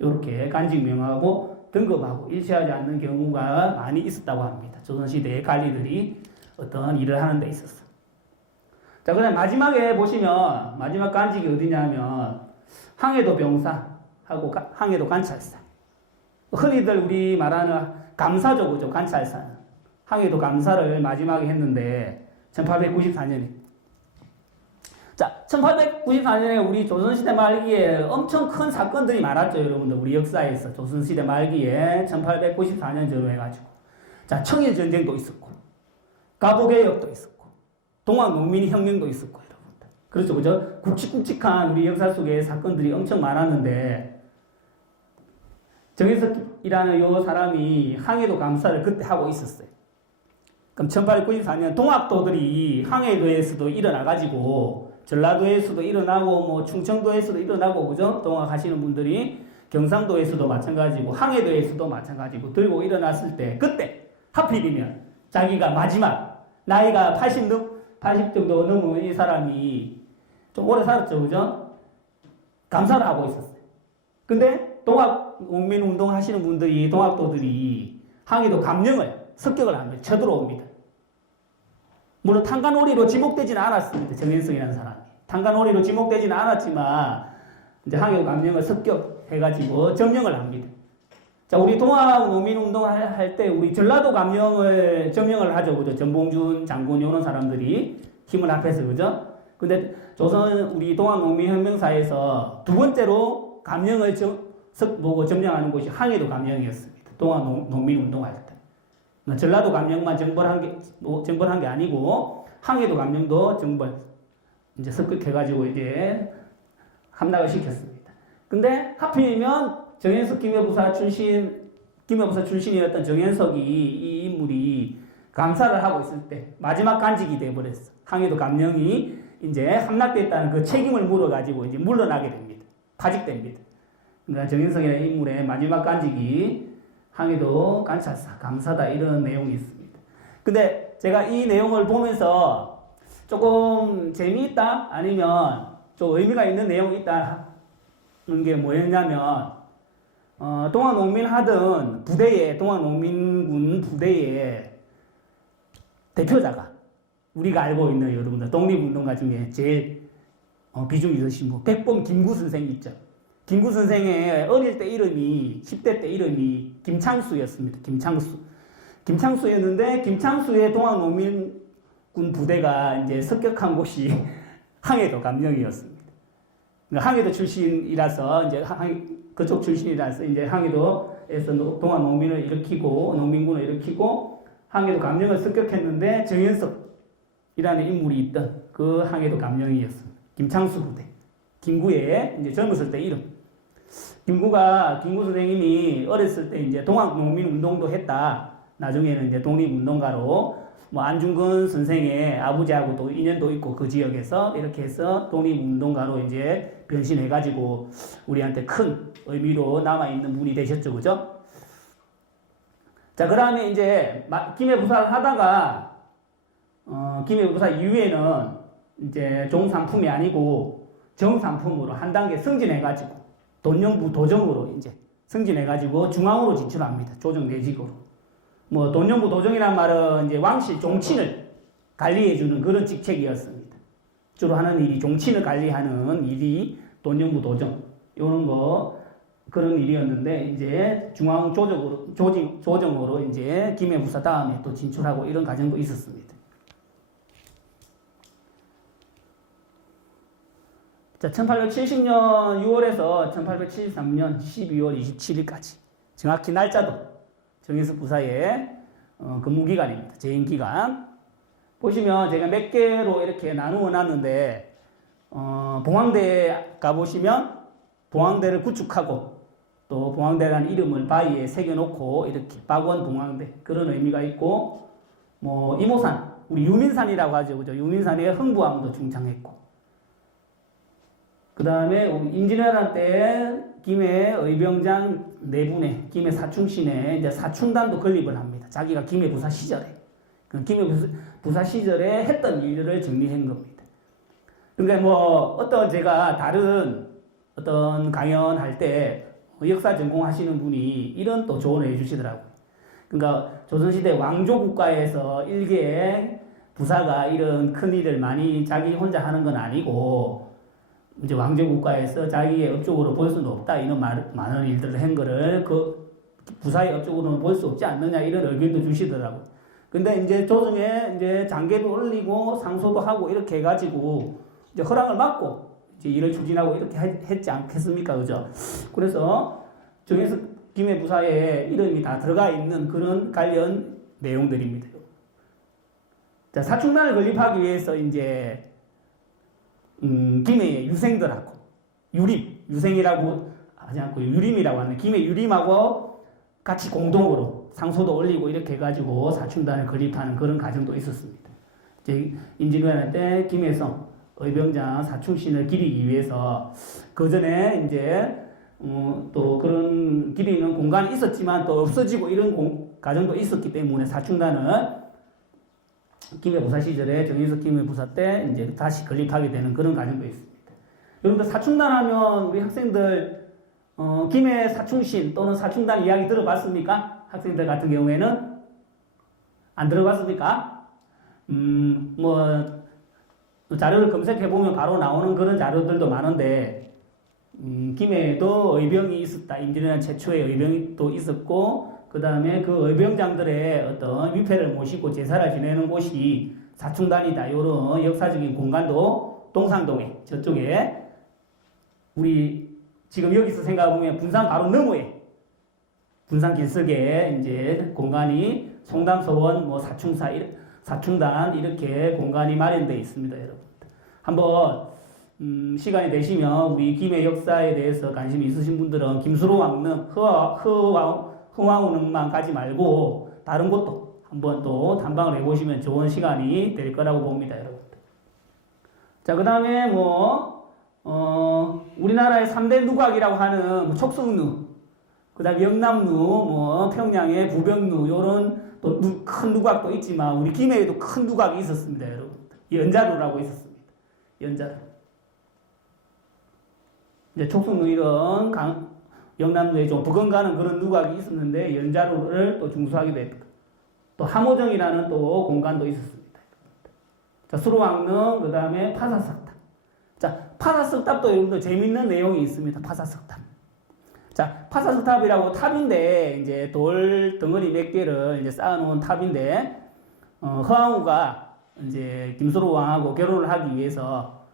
이렇게 간직명하고 등급하고 일치하지 않는 경우가 많이 있었다고 합니다. 조선시대의 관리들이 어떤 일을 하는 데 있었어. 자, 그 다음 마지막에 보시면 마지막 간직이 어디냐면 항해도 병사하고 항해도 관찰사. 흔히들 우리 말하는 감사죠, 그죠? 관찰사는. 항해도 감사를 마지막에 했는데 1894년에 자, 1894년에 우리 조선시대 말기에 엄청 큰 사건들이 많았죠, 여러분들. 우리 역사에서. 조선시대 말기에 1894년쯤 해가지고. 자, 청일전쟁도 있었고, 갑오개혁도 있었고, 동학농민혁명도 있었고, 여러분들. 그렇죠, 그죠? 굵직굵직한 우리 역사 속에 사건들이 엄청 많았는데, 정혜석이라는 요 사람이 항해도 감사를 그때 하고 있었어요. 그럼 1894년 동학도들이 항해도에서도 일어나가지고, 전라도에서도 일어나고 뭐 충청도에서도 일어나고 그죠? 동학하시는 분들이 경상도에서도 마찬가지고 항해도에서도 마찬가지고 들고 일어났을 때 그때 하필이면 자기가 마지막 나이가 80 정도 넘은 이 사람이 좀 오래 살았죠, 그죠? 감사를 하고 있었어요. 근데 동학농민운동 하시는 분들이 동학도들이 항해도 감령을 습격을 합니다. 쳐들어옵니다. 물론 탄간오리로 지목되지는 않았습니다. 정현석이라는 사람이. 탄간오리로 지목되지는 않았지만 이제 항해도 감령을 습격해가지고 점령을 합니다. 자, 우리 동학농민운동 할 때 우리 전라도 감령을 점령을 하죠, 그죠? 전봉준 장군 이런 사람들이 힘을 합해서 그죠? 근데 조선 우리 동학농민혁명사에서 두 번째로 감령을 점령하는 곳이 항해도 감령이었습니다. 동학농민운동할 때. 전라도 감령만 정벌한 게 아니고 항해도 감령도 정벌 이제 습격해가지고 이제 함락을 시켰습니다. 근데 하필이면 정현석 김해부사 출신이었던 정현석이 이 인물이 감사를 하고 있을 때 마지막 간직이 돼버렸어. 항해도 감령이 이제 함락됐다는 그 책임을 물어가지고 이제 물러나게 됩니다. 파직됩니다. 그러니까 정인석이라는 인물의 마지막 간직이 항해도 관찰사, 감사다 이런 내용이 있습니다. 근데 제가 이 내용을 보면서 조금 재미있다 아니면 좀 의미가 있는 내용이 있다는 게 뭐였냐면 동학농민 하던 부대에 동학농민군 부대에 대표자가 우리가 알고 있는 여러분들 독립운동가 중에 제일 비중이 있으신 분 백범 김구 선생이 있죠. 김구 선생의 어릴 때 이름이 10대 때 이름이 김창수였습니다. 김창수였는데 김창수의 동학농민군 부대가 이제 습격한 곳이 항해도 감령이었습니다. 그러니까 항해도 출신이라서 이제 그쪽 출신이라서 이제 항해도에서 동학농민을 일으키고 농민군을 일으키고 항해도 감령을 습격했는데 정현석이라는 인물이 있던 그 항해도 감령이었습니다. 김창수 부대. 김구의 이제 젊었을 때 이름. 김구 선생님이 어렸을 때 이제 동학농민 운동도 했다. 나중에는 이제 독립운동가로 뭐 안중근 선생의 아버지하고 또 인연도 있고 그 지역에서 이렇게 해서 독립운동가로 이제 변신해가지고 우리한테 큰 의미로 남아있는 분이 되셨죠. 그죠? 자, 그 다음에 이제 김해부사를 하다가 김해부사 이후에는 이제 종상품이 아니고 정상품으로 한 단계 승진해가지고 돈영부 도정으로 이제 승진해가지고 중앙으로 진출합니다. 조정 내직으로. 뭐 돈영부 도정이란 말은 이제 왕실 종친을 관리해주는 그런 직책이었습니다. 주로 하는 일이 종친을 관리하는 일이 돈영부 도정 이런 거 그런 일이었는데 이제 중앙 조정으로 이제 김해부사 다음에 또 진출하고 이런 과정도 있었습니다. 자, 1870년 6월에서 1873년 12월 27일까지 정확히 날짜도 정인석 부사의 근무기간입니다. 재임기간. 보시면 제가 몇 개로 이렇게 나누어 놨는데 봉황대에 가보시면 봉황대를 구축하고 또 봉황대라는 이름을 바위에 새겨놓고 이렇게 박원 봉황대 그런 의미가 있고 뭐 이모산 우리 유민산이라고 하죠. 그죠? 유민산에 흥부함도 중창했고 그 다음에 우리 임진왜란 때 김해 의병장 내분에 김해 사충신에 이제 사충단도 건립을 합니다. 자기가 김해 부사 시절에 그 김해 부사 시절에 했던 일들을 정리한 겁니다. 그러니까 뭐 어떤 제가 다른 어떤 강연할 때 역사 전공하시는 분이 이런 또 조언을 해주시더라고요. 그러니까 조선시대 왕조 국가에서 일개 부사가 이런 큰 일을 많이 자기 혼자 하는 건 아니고 이제 왕조 국가에서 자기의 업적으로 볼 수는 없다. 이런 많은 일들을 한 거를 그 부사의 업적으로는 볼 수 없지 않느냐 이런 의견도 주시더라고요. 근데 이제 조정에 이제 장계도 올리고 상소도 하고 이렇게 해가지고 이제 허락을 받고 이제 일을 추진하고 이렇게 했지 않겠습니까? 그죠? 그래서 정해서 김해 부사에 이름이 다 들어가 있는 그런 관련 내용들입니다. 자, 사충단을 건립하기 위해서 이제 김해의 유생들하고 유생이라고 하지 않고 유림이라고 하는 김해 유림하고 같이 공동으로 상소도 올리고 이렇게 해가지고 사충단을 건립하는 그런 과정도 있었습니다. 이제 임진왜란 때 김해성 의병장 사충신을 기리기 위해서 그 전에 이제 또 그런 기리는 공간이 있었지만 또 없어지고 이런 과정도 있었기 때문에 사충단은 김해부사 시절에 정인석 김해부사 때 이제 다시 건립하게 되는 그런 과정도 있습니다. 여러분들 사충단 하면 우리 학생들 김해 사충신 또는 사충단 이야기 들어봤습니까? 학생들 같은 경우에는 안 들어봤습니까? 뭐 자료를 검색해 보면 바로 나오는 그런 자료들도 많은데 김해에도 의병이 있었다. 임진왜란 최초의 의병이 또 있었고 그 다음에 그 의병장들의 어떤 위패를 모시고 제사를 지내는 곳이 사충단이다. 이런 역사적인 공간도 동상동에 저쪽에 우리 지금 여기서 생각해보면 분산 바로 너머에 분산 길석에 이제 공간이 송담서원 뭐 사충단 이렇게 공간이 마련되어 있습니다. 여러분 한번 시간이 되시면 우리 김해 역사에 대해서 관심이 있으신 분들은 김수로 왕릉 흥왕릉만 가지 말고 다른 곳도 한번 또 탐방을 해보시면 좋은 시간이 될 거라고 봅니다. 여러분. 자, 그 다음에 우리나라의 3대 누각이라고 하는 촉성루, 그 다음에 영남루, 평양의 부병루, 요런 또 큰 누각도 있지만, 우리 김해에도 큰 누각이 있었습니다, 여러분. 연자루라고 있었습니다. 연자루. 이제 촉성루 이런 영남루에 좀 버금가는 그런 누각이 있었는데, 연자루를 또 중수하기도 했고, 또 함호정이라는 또 공간도 있었습니다. 자, 수로왕릉, 그 다음에 파사석탑. 자, 파사석탑도 여러분들 재밌는 내용이 있습니다. 파사석탑. 자, 파사석탑이라고 탑인데, 이제 돌 덩어리 몇 개를 이제 쌓아놓은 탑인데, 허황우가 이제 김수로 왕하고 결혼을 하기 위해서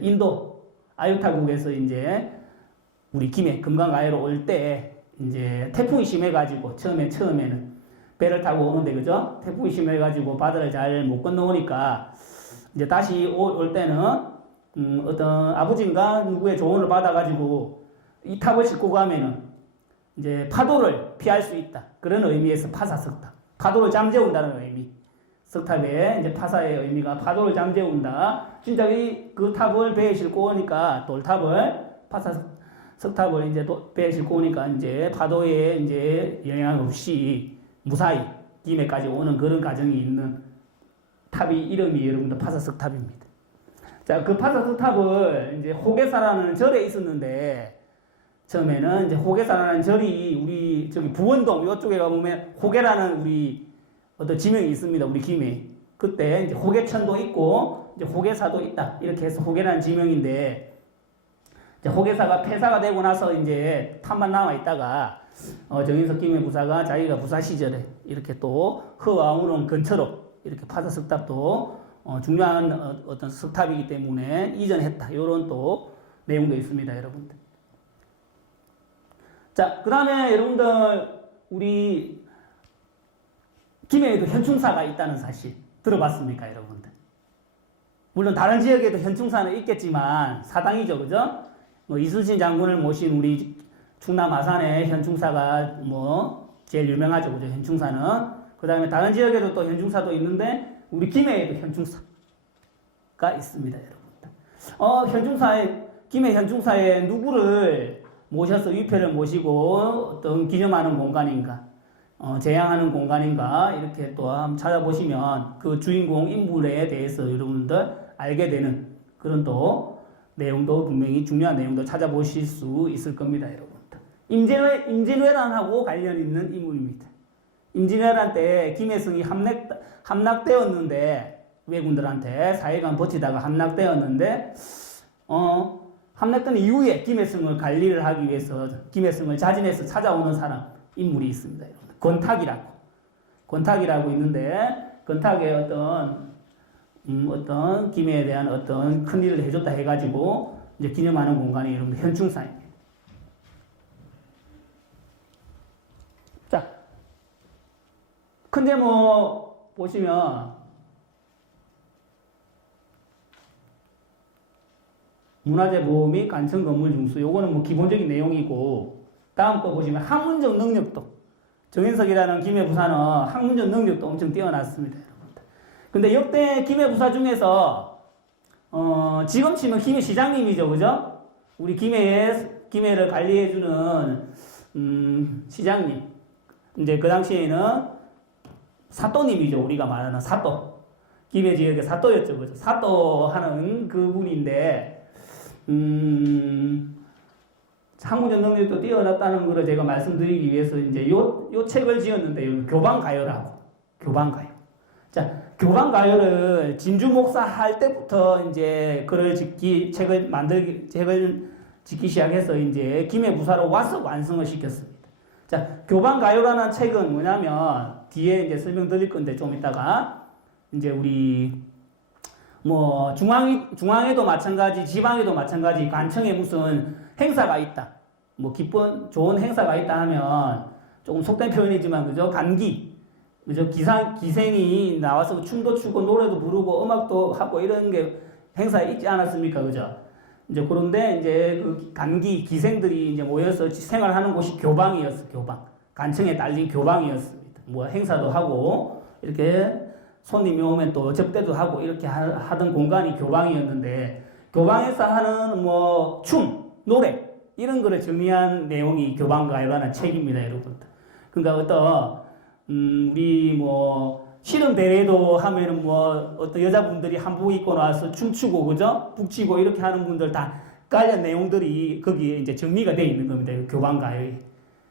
인도 아유타국에서 이제 우리 김해 금강가해로 올 때 이제 태풍이 심해가지고 처음에는 배를 타고 오는데 그죠? 태풍이 심해가지고 바다를 잘 못 건너오니까 이제 다시 올 때는 어떤 아버지인가 누구의 조언을 받아가지고 이 탑을 싣고 가면은 이제 파도를 피할 수 있다. 그런 의미에서 파사석탑. 파도를 잠재운다는 의미. 석탑의 이제 파사의 의미가 파도를 잠재운다. 진짜 그 탑을 배에 싣고 오니까 돌탑을 석탑을 이제 배에 싣고 오니까 이제 파도에 이제 영향 없이 무사히 김해까지 오는 그런 과정이 있는 탑이 이름이 여러분들 파사석탑입니다. 자, 그 파사석탑을 이제 호계사라는 절에 있었는데 처음에는 이제 호계사라는 절이 우리 저기 부원동 이쪽에 가보면 호계라는 우리 어떤 지명이 있습니다. 우리 김해. 그때 이제 호계천도 있고 이제 호계사도 있다. 이렇게 해서 호계라는 지명인데 이제 호계사가 폐사가 되고 나서 이제 탑만 남아 있다가 정인석 김해 부사가 자기가 부사 시절에 이렇게 또 허왕우릉 근처로 이렇게 파사석탑도 중요한 어떤 석탑이기 때문에 이전했다. 이런 또 내용도 있습니다, 여러분들. 자, 그 다음에 여러분들 우리 김해에도 현충사가 있다는 사실 들어봤습니까, 여러분들? 물론 다른 지역에도 현충사는 있겠지만 사당이죠, 그죠? 이순신 장군을 모신 우리 충남 아산의 현충사가 제일 유명하죠, 그죠? 현충사는. 그 다음에 다른 지역에도 또 현충사도 있는데 우리 김해에도 현충사가 있습니다, 여러분들. 김해 현충사에 누구를 모셔서 위패를 모시고 어떤 기념하는 공간인가, 제양하는 공간인가, 이렇게 또 한번 찾아보시면 그 주인공 인물에 대해서 여러분들 알게 되는 그런 또 내용도 분명히 중요한 내용도 찾아보실 수 있을 겁니다, 여러분들. 임진왜란하고 관련 있는 인물입니다. 임진왜란 때 김해성이 함락되었는데, 왜군들한테 4일간 버티다가 함락되었는데, 함락된 이후에 김해성을 관리를 하기 위해서 김해성을 자진해서 찾아오는 인물이 있습니다. 권탁이라고 있는데, 권탁의 어떤 김해에 대한 어떤 큰 일을 해줬다 해가지고 이제 기념하는 공간이 여러분 현충사입니다. 자, 큰 제목 보시면 문화재 보호 및 간청 건물 중수, 요거는 기본적인 내용이고, 다음 거 보시면 학문적 능력도, 정인석이라는 김해 부사는 학문적 능력도 엄청 뛰어났습니다, 여러분들. 근데 역대 김해 부사 중에서 지금 치면 김해 시장님이죠, 그죠? 우리 김해를 관리해주는 시장님. 이제 그 당시에는 사또님이죠, 우리가 말하는 사또. 김해 지역의 사또였죠, 그죠? 사또 하는 그분인데. 학문적 능력도 뛰어났다는 것을 제가 말씀드리기 위해서 이제 요 책을 지었는데요. 교방가요라고. 교방가요. 자, 교방가요를 진주 목사 할 때부터 이제 책을 짓기 시작해서 이제 김해 부사로 와서 완성을 시켰습니다. 자, 교방가요라는 책은 뭐냐면 뒤에 이제 설명드릴 건데 좀 이따가 이제 우리 중앙에도 마찬가지, 지방에도 마찬가지, 관청에 무슨 행사가 있다. 기쁜, 좋은 행사가 있다 하면, 조금 속된 표현이지만, 그죠? 감기, 그죠? 기생이 나와서 춤도 추고, 노래도 부르고, 음악도 하고, 이런 게 행사에 있지 않았습니까? 그죠? 이제 그런데, 이제 그 감기, 기생들이 이제 모여서 생활하는 곳이 교방. 관청에 딸린 교방이었습니다. 행사도 하고, 이렇게 손님이 오면 또 접대도 하고 이렇게 하던 공간이 교방이었는데, 교방에서 하는 뭐 춤, 노래 이런 거를 정리한 내용이 교방과에 관한 책입니다, 여러분들. 그러니까 어떤 우리 뭐 실험 대회도 하면은 뭐 어떤 여자분들이 한복 입고 나와서 춤추고 그죠? 북치고 이렇게 하는 분들 다 관련 내용들이 거기에 이제 정리가 되어 있는 겁니다, 교방과에.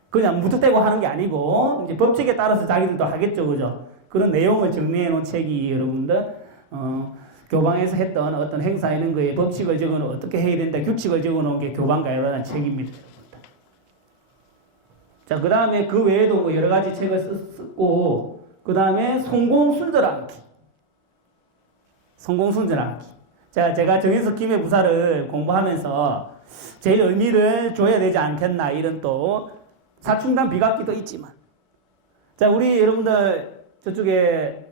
그냥 무턱대고 하는 게 아니고 이제 법칙에 따라서 자기들도 하겠죠, 그죠? 그런 내용을 정리해 놓은 책이 여러분들 교방에서 했던 어떤 행사 이런 거에 법칙을 적어놓은 어떻게 해야 된다 규칙을 적어놓은 게 교방과에 관한 책입니다. 자, 그 다음에 그 외에도 뭐 여러 가지 책을 썼고, 그 다음에 성공순절암기. 성공순절암기. 자, 제가 정인석 기매부사를 공부하면서 제일 의미를 줘야 되지 않겠나 이런 또 사충단 비각기도 있지만, 자, 우리 여러분들 저쪽에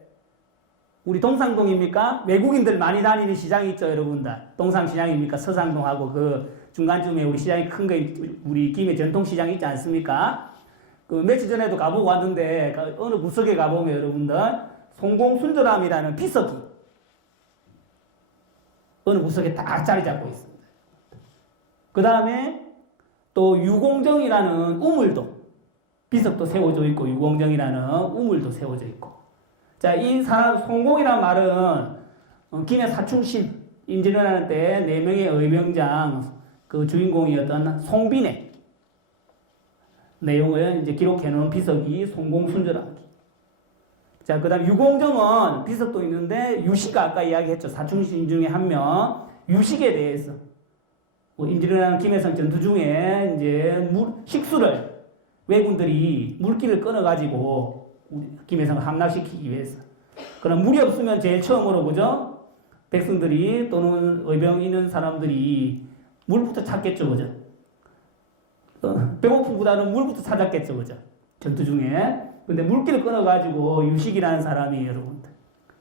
우리 동상동입니까? 외국인들 많이 다니는 시장이 있죠, 여러분들. 동상시장입니까? 서상동하고 그 중간쯤에 우리 시장이 큰 거, 우리 김해 전통시장이 있지 않습니까? 그 며칠 전에도 가보고 왔는데, 어느 구석에 가보면 여러분들, 송공순절암이라는 비석이 어느 구석에 딱 자리 잡고 있습니다. 그 다음에 또 유공정이라는 우물도, 비석도 세워져 있고, 유공정이라는 우물도 세워져 있고. 자, 이 사람, 송공이라는 말은, 김해 사충신, 임진왜란 때 4명의 의병장, 그 주인공이었던 송빈의 내용을 이제 기록해 놓은 비석이 송공순절암기. 자, 그 다음 유공정은 비석도 있는데, 유식가 아까 이야기했죠. 사충신 중에 한 명, 유식에 대해서. 임진왜란 김해성 전투 중에 이제 식수를 왜군들이 물기를 끊어가지고 김해성을 함락시키기 위해서. 그럼 물이 없으면 제일 처음으로 그죠? 백성들이 또는 의병 있는 사람들이 물부터 찾겠죠, 그죠? 배고픔보다는 물부터 찾았겠죠, 그죠? 전투 중에. 근데 물기를 끊어가지고 유식이라는 사람이 여러분들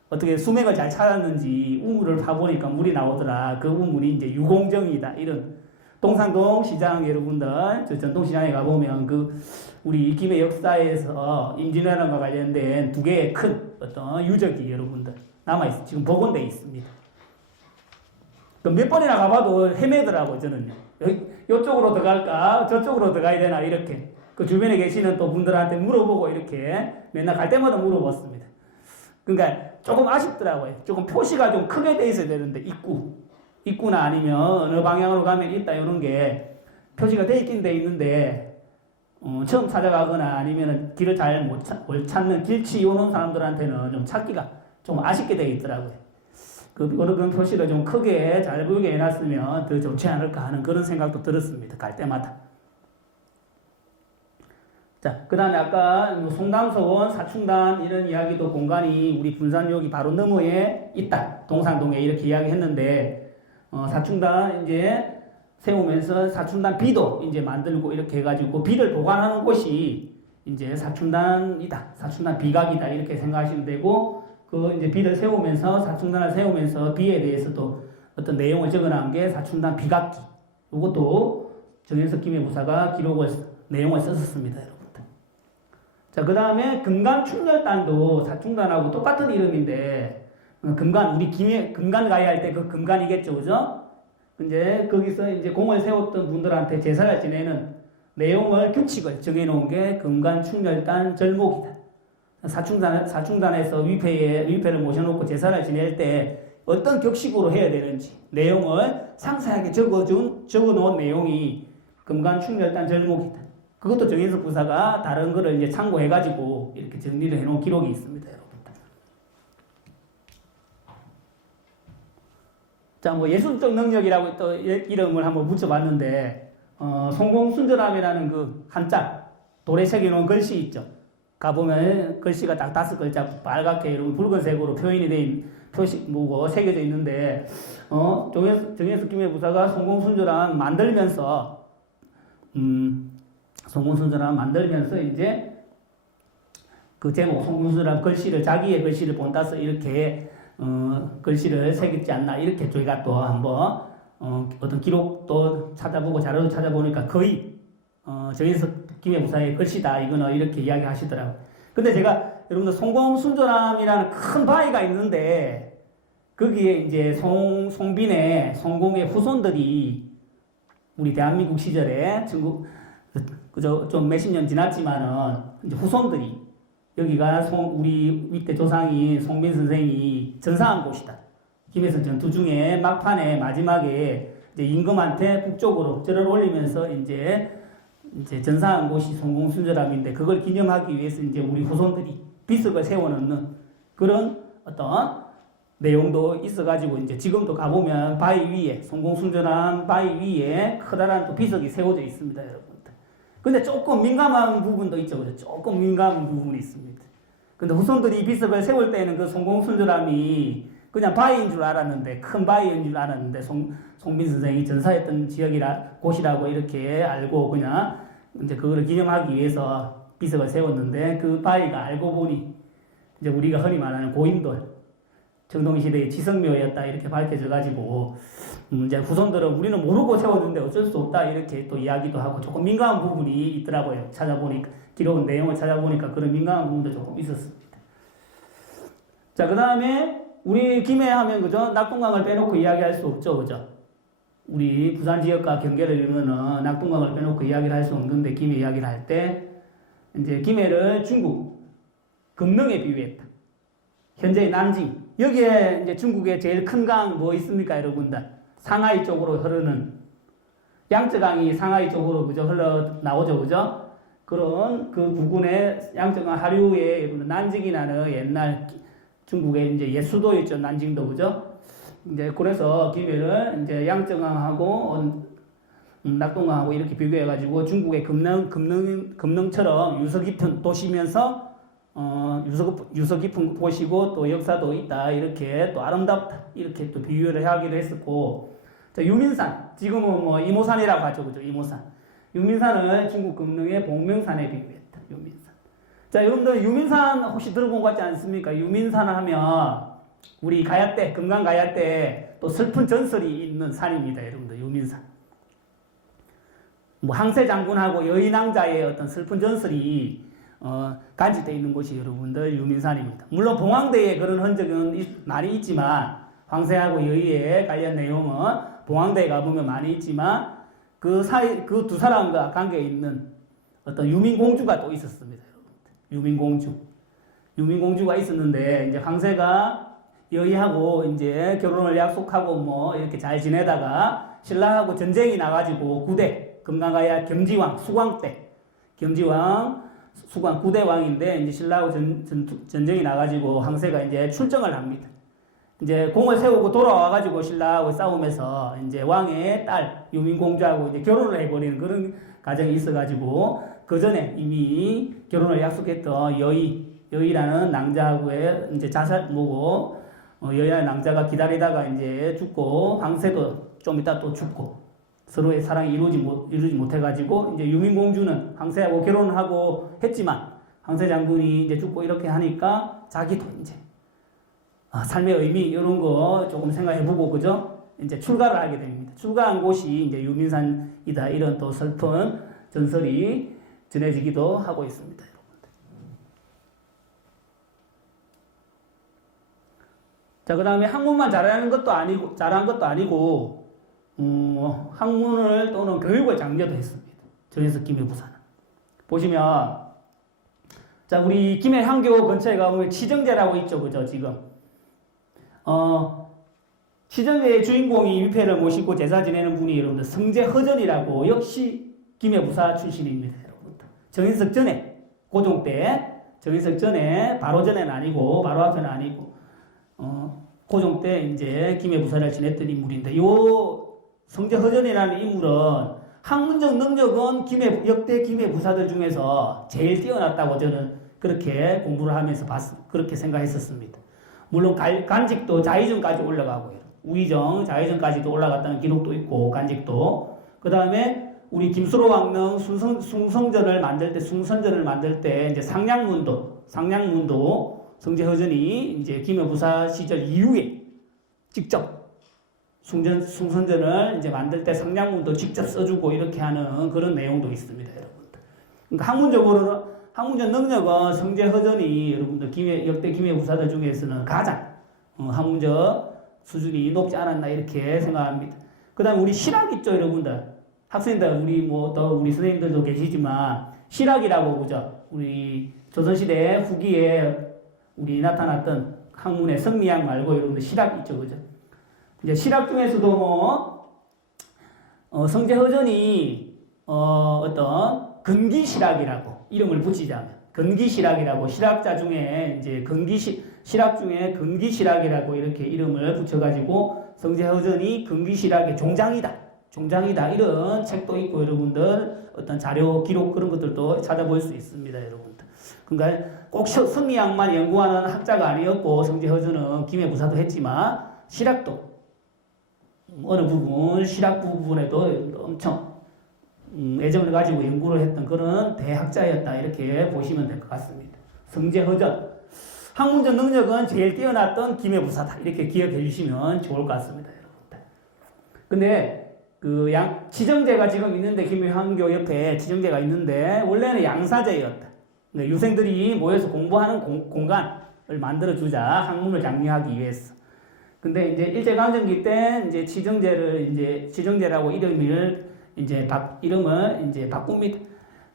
어떻게 수맥을 잘 찾았는지 우물을 파보니까 물이 나오더라. 그 우물이 이제 유공정이다. 이런 동상동 시장 여러분들 저 전통시장에 가보면 그 우리 김해 역사에서 임진왜란과 관련된 2개의 큰 어떤 유적이 여러분들 남아있어. 지금 복원되어 있습니다. 몇 번이나 가봐도 헤매더라고요, 저는요. 이쪽으로 들어갈까? 저쪽으로 들어가야 되나? 이렇게. 그 주변에 계시는 또 분들한테 물어보고 이렇게 맨날 갈 때마다 물어봤습니다. 그러니까 조금 아쉽더라고요. 조금 표시가 좀 크게 돼 있어야 되는데, 입구나 아니면 어느 방향으로 가면 있다, 이런 게 표시가 돼 있긴 돼 있는데, 처음 찾아가거나 아니면 길을 잘 못 찾는 길치 오는 사람들한테는 좀 찾기가 좀 아쉽게 돼 있더라고요. 그런 표시를 좀 크게 잘 보이게 해놨으면 더 좋지 않을까 하는 그런 생각도 들었습니다. 갈 때마다. 자, 그 다음에 아까 송담서원, 사충단 이런 이야기도 공간이 우리 군산역이 바로 너머에 있다. 동상동에 이렇게 이야기했는데, 사충단 이제 세우면서 사충단 비도 이제 만들고 이렇게 해가지고 비를 보관하는 곳이 이제 사충단이다. 사충단 비각이다. 이렇게 생각하시면 되고, 그 이제 비를 세우면서 사충단을 세우면서 비에 대해서 또 어떤 내용을 적어놓은 게 사충단 비각기. 이것도 정현석 기매부사가 내용을 썼었습니다, 여러분들. 자, 그 다음에 금간충렬단도 사충단하고 똑같은 이름인데, 금간, 우리 금간 가야 할 때 그 금간이겠죠, 그죠? 이제 거기서 이제 공을 세웠던 분들한테 제사를 지내는 내용을, 규칙을 정해놓은 게 금간충렬단 절목이다. 사충단에서 위패를 모셔놓고 제사를 지낼 때 어떤 격식으로 해야 되는지 내용을 상세하게 적어놓은 내용이 금간충렬단 절목이다. 그것도 정인석 부사가 다른 거를 이제 참고해가지고 이렇게 정리를 해놓은 기록이 있습니다, 여러분들. 자, 뭐 예술적 능력이라고 또 이름을 한번 붙여봤는데, 송공순절암이라는 그 한자, 돌에 새겨놓은 글씨 있죠. 가보면 글씨가 딱 5글자 빨갛게 이런 붉은색으로 표현이 된 뭐고 새겨져 있는데, 정현석 기매부사가 송공순절암 만들면서, 이제 그 제목 송공순절암 글씨를, 자기의 글씨를 본따서 이렇게 글씨를 새겼지 않나, 이렇게 저희가 또 한번 어떤 기록도 찾아보고 자료도 찾아보니까 거의 정인석 기매부사의 글씨다, 이거는 이렇게 이야기하시더라고요. 근데 제가 여러분들 송공순조람이라는 큰 바위가 있는데 거기에 이제 송빈의 송공의 후손들이 우리 대한민국 시절에 그저 좀 몇십 년 지났지만은 이제 후손들이 여기가 우리 밑에 조상이 송빈 선생이 전사한 곳이다. 김해성 전투 중에 막판에 마지막에 이제 임금한테 북쪽으로 절을 올리면서 이제 전사한 곳이 송공순절암인데 그걸 기념하기 위해서 이제 우리 후손들이 비석을 세워놓는 그런 어떤 내용도 있어가지고 이제 지금도 가보면 바위 위에 송공순절암 바위 위에 커다란 또 비석이 세워져 있습니다, 여러분들. 근데 조금 민감한 부분도 있죠, 그죠? 조금 민감한 부분이 있습니다. 근데 후손들이 비석을 세울 때는 그 송공순절암이 그냥 바위인 줄 알았는데 큰 바위인 줄 알았는데 송빈 선생이 전사했던 곳이라고 이렇게 알고 그냥 이제 그거를 기념하기 위해서 비석을 세웠는데 그 바위가 알고 보니 이제 우리가 흔히 말하는 고인돌 정동시대의 지성묘였다 이렇게 밝혀져 가지고 이제 후손들은 우리는 모르고 세웠는데 어쩔 수 없다 이렇게 또 이야기도 하고 조금 민감한 부분이 있더라고요. 찾아보니까 기록 내용을 찾아보니까 그런 민감한 부분도 조금 있었습니다. 자, 그 다음에 우리 김해 하면 그죠? 낙동강을 빼놓고 이야기할 수 없죠, 그죠? 우리 부산 지역과 경계를 이루면은 낙동강을 빼놓고 이야기를 할 수 없는데 김해 이야기를 할 때 이제 김해를 중국 금능에 비유했다. 현재의 난징 여기에 이제 중국의 제일 큰 강 뭐 있습니까, 여러분들? 상하이 쪽으로 흐르는 양쯔강이 상하이 쪽으로 그죠 흘러 나오죠, 그죠? 그런 그 부근의 양쯔강 하류에 여러분들 난징이라는 옛날 중국의 이제 옛 수도였죠, 난징도, 그죠? 이제 그래서 김해를 이제 양쯔강하고 낙동강하고 이렇게 비교해가지고 중국의 금능처럼 유서 깊은 도시면서 유서 깊은 곳이고 또 역사도 있다 이렇게 또 아름답다 이렇게 또 비유를 하기도 했었고, 자, 유민산 지금은 뭐 이모산이라고 하죠, 그죠? 이모산 유민산을 중국 금능의 복명산에 비유했다. 유민산. 자, 여러분들 유민산 혹시 들어본 것 같지 않습니까? 유민산 하면 우리 가야대 금강 가야대 또 슬픈 전설이 있는 산입니다, 여러분들. 유민산. 뭐 항세 장군하고 여인왕자의 어떤 슬픈 전설이 간직되어 있는 곳이 여러분들 유민산입니다. 물론 봉황대에 그런 흔적은 많이 있지만 황새하고 여의에 관련 내용은 봉황대에 가보면 많이 있지만 그 두 사람과 관계에 있는 어떤 유민공주가 또 있었습니다, 여러분들. 유민공주가 있었는데 이제 황새가 여의하고 이제 결혼을 약속하고 뭐 이렇게 잘 지내다가 신라하고 전쟁이 나가지고 금강가야 경지왕 수광 때 수광 9대 왕인데 이제 신라하고 전쟁이 나가지고 황새가 이제 출정을 합니다. 이제 공을 세우고 돌아와가지고 신라하고 싸우면서 이제 왕의 딸 유민공주하고 이제 결혼을 해버리는 그런 과정이 있어가지고 그 전에 이미 결혼을 약속했던 여의라는 낭자하고의 이제 여의라는 낭자가 기다리다가 이제 죽고 황새도 좀 이따 또 죽고 서로의 사랑이 이루지 못해가지고 이제 유민공주는 황새하고 결혼을 하고 했지만 황새 장군이 이제 죽고 이렇게 하니까 자기도 이제 삶의 의미 이런 거 조금 생각해보고 그죠? 이제 출가를 하게 됩니다. 출가한 곳이 이제 유민산이다 이런 또 슬픈 전설이 전해지기도 하고 있습니다, 여러분들. 자, 그 다음에 학문만 잘하는 것도 아니고 학문을 또는 교육을 장려도 했습니다. 전해석 김해부사는. 보시면, 자, 우리 김해 항교 근처에 가보면 치정제라고 있죠, 그죠, 지금. 치정제의 주인공이 위패를 모시고 제사 지내는 분이 여러분들 성제허전이라고 역시 김해부사 출신입니다, 여러분들. 정인석 전에, 고종 때, 정인석 전에, 바로 전에는 아니고, 바로 앞에는 아니고, 고종 때 이제 김해부사를 지냈던 인물인데, 요 성제허전이라는 인물은 학문적 능력은 역대 김해부사들 중에서 제일 뛰어났다고 저는 그렇게 공부를 하면서 그렇게 생각했었습니다. 물론 간직도 자의정까지 올라가고요. 우의정, 자의정까지도 올라갔다는 기록도 있고 간직도. 그 다음에 우리 김수로 왕릉 숭선전을 만들 때 이제 상량문도 성제허전이 이제 김해부사 시절 이후에 직접 숭선전을 이제 만들 때 상량문도 직접 써주고 이렇게 하는 그런 내용도 있습니다, 여러분들. 그러니까 학문적 능력은 성제허전이 여러분들 역대 기매부사들 중에서는 가장 학문적 수준이 높지 않았나 이렇게 생각합니다. 그 다음에 우리 실학 있죠, 여러분들. 학생들, 우리 선생님들도 계시지만, 실학이라고 보죠. 우리 조선시대 후기에 우리 나타났던 학문의 성리학 말고 여러분들 실학 있죠, 그죠? 이제 실학 중에서도 성제허전이 어떤 근기실학이라고 이름을 붙이자면 근기실학이라고 실학자 중에 이제 실학 중에 근기실학이라고 이렇게 이름을 붙여가지고 성제허전이 근기실학의 종장이다 이런 책도 있고 여러분들 어떤 자료 기록 그런 것들도 찾아볼 수 있습니다, 여러분들. 그러니까 꼭 성리학만 연구하는 학자가 아니었고 성제허전은 기매부사도 했지만 실학도 어느 부분 실학 부분에도 엄청 애정을 가지고 연구를 했던 그런 대학자였다 이렇게 보시면 될 것 같습니다. 성제허전 학문적 능력은 제일 뛰어났던 기매부사다 이렇게 기억해 주시면 좋을 것 같습니다, 여러분들. 근데 지정제가 지금 있는데 김해환교 옆에 지정제가 있는데 원래는 양사제였다. 유생들이 모여서 공부하는 공간을 만들어 주자 학문을 장려하기 위해서. 근데 이제 일제강점기 때 이제 지정제라고 이름을 바꿉니다.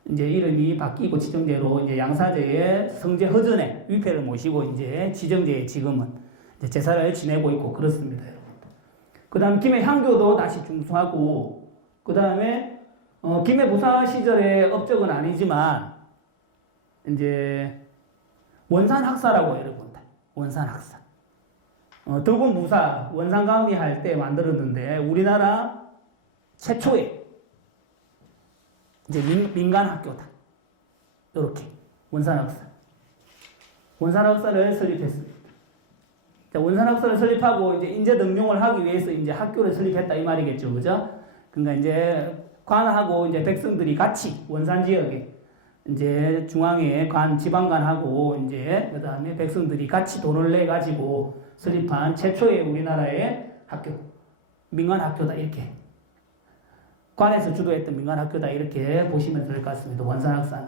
이제 이름이 바뀌고 지정제로 이제 양사제의 성제허전의 위패를 모시고 이제 지정제에 지금은 이제 제사를 지내고 있고 그렇습니다, 여러분. 그 다음 김해향교도 다시 중수하고 그 다음에 김해부사 시절의 업적은 아니지만 이제 원산학사라고 여러분들 원산학사 덕원부사 원산강리 할 때 만들었는데 우리나라 최초의 이제 민간학교다. 이렇게 원산학사를 설립했습니다. 원산학사를 설립하고 이제 인재 등용을 하기 위해서 이제 학교를 설립했다 이 말이겠죠, 그죠? 그러니까 이제 관하고 이제 백성들이 같이 원산 지역에 이제 중앙에 지방관하고 이제 그 다음에 백성들이 같이 돈을 내 가지고 설립한 최초의 우리나라의 학교, 민간 학교다 이렇게 관에서 주도했던 민간 학교다 이렇게 보시면 될 것 같습니다. 원산학사는.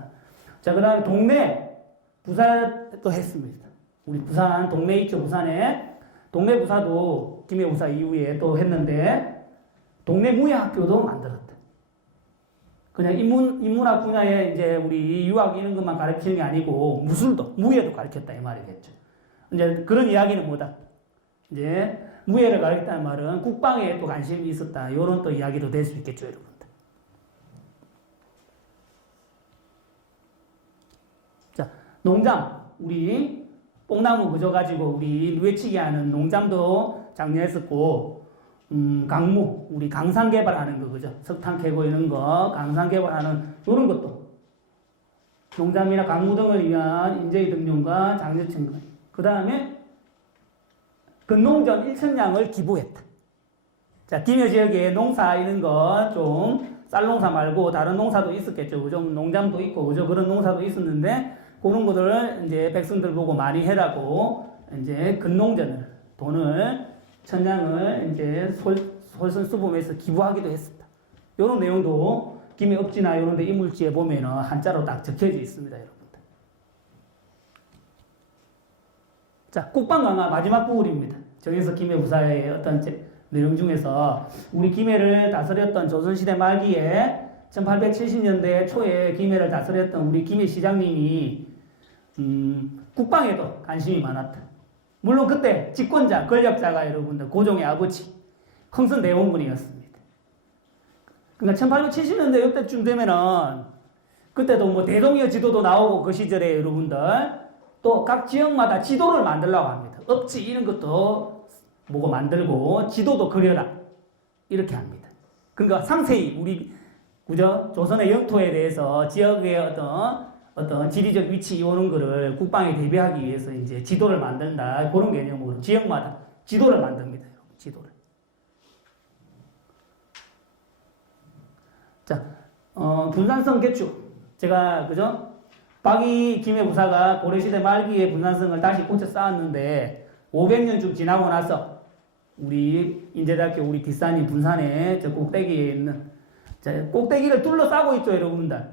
자, 그다음에 동네 부사도 했습니다. 우리 부산 동네 있죠, 부산에 동네 부사도 김해부사 이후에 또 했는데 동네 무예학교도 만들었다. 그냥 인문학 분야에 이제 우리 유학 이런 것만 가르치는 게 아니고 무술도 무예도 가르쳤다 이 말이겠죠. 이제 그런 이야기는 뭐다? 이제 무예를 가르쳤다는 말은 국방에 또 관심이 있었다. 이런 또 이야기도 될 수 있겠죠, 여러분들. 자, 농장 우리 뽕나무 그져가지고 우리 누에치기 하는 농장도 장려했었고, 강무, 우리 강산 개발하는 거, 그죠? 석탄 캐고 이런 거, 강산 개발하는 이런 것도 농장이나 강무 등을 위한 인재의 등용과 장려층. 그 다음에 근농전 1,000량을 기부했다. 자, 김해 지역에 농사 이런 거 좀 쌀 농사 말고 다른 농사도 있었겠죠. 그죠? 농장도 있고, 그죠? 그런 농사도 있었는데, 그런 것들을 이제 백성들 보고 많이 해라고 이제 근농전을 돈을 1,000량을 이제 솔선수범해서 기부하기도 했습니다. 이런 내용도 김해 읍지나 이런 데 이물지에 보면은 한자로 딱 적혀져 있습니다, 여러분들. 자, 국방강화 마지막 부분입니다. 정해서 김해부사의 어떤 내용 중에서 우리 김해를 다스렸던 조선시대 말기에 1870년대 초에 김해를 다스렸던 우리 김해 시장님이 국방에도 관심이 많았다. 물론 그때 집권자, 권력자가 여러분들 고종의 아버지 흥선대원군이었습니다. 그러니까 1870년대 이때쯤 되면은 그때도 뭐 대동여 지도도 나오고 그 시절에 여러분들 또 각 지역마다 지도를 만들려고 합니다. 업지 이런 것도 뭐고 만들고 지도도 그려라 이렇게 합니다. 그러니까 상세히 우리 그죠? 조선의 영토에 대해서 지역의 어떤 지리적 위치 이런 거를 국방에 대비하기 위해서 이제 지도를 만든다. 그런 개념으로 지역마다 지도를 만듭니다. 지도를. 자, 분산성 개축. 제가, 그죠? 박이 김해부사가 고려시대 말기에 분산성을 다시 고쳐 쌓았는데 500년쯤 지나고 나서 우리 인제대학교 우리 뒷산이 분산에 저 꼭대기에 있는 자, 꼭대기를 둘러싸고 있죠, 여러분들.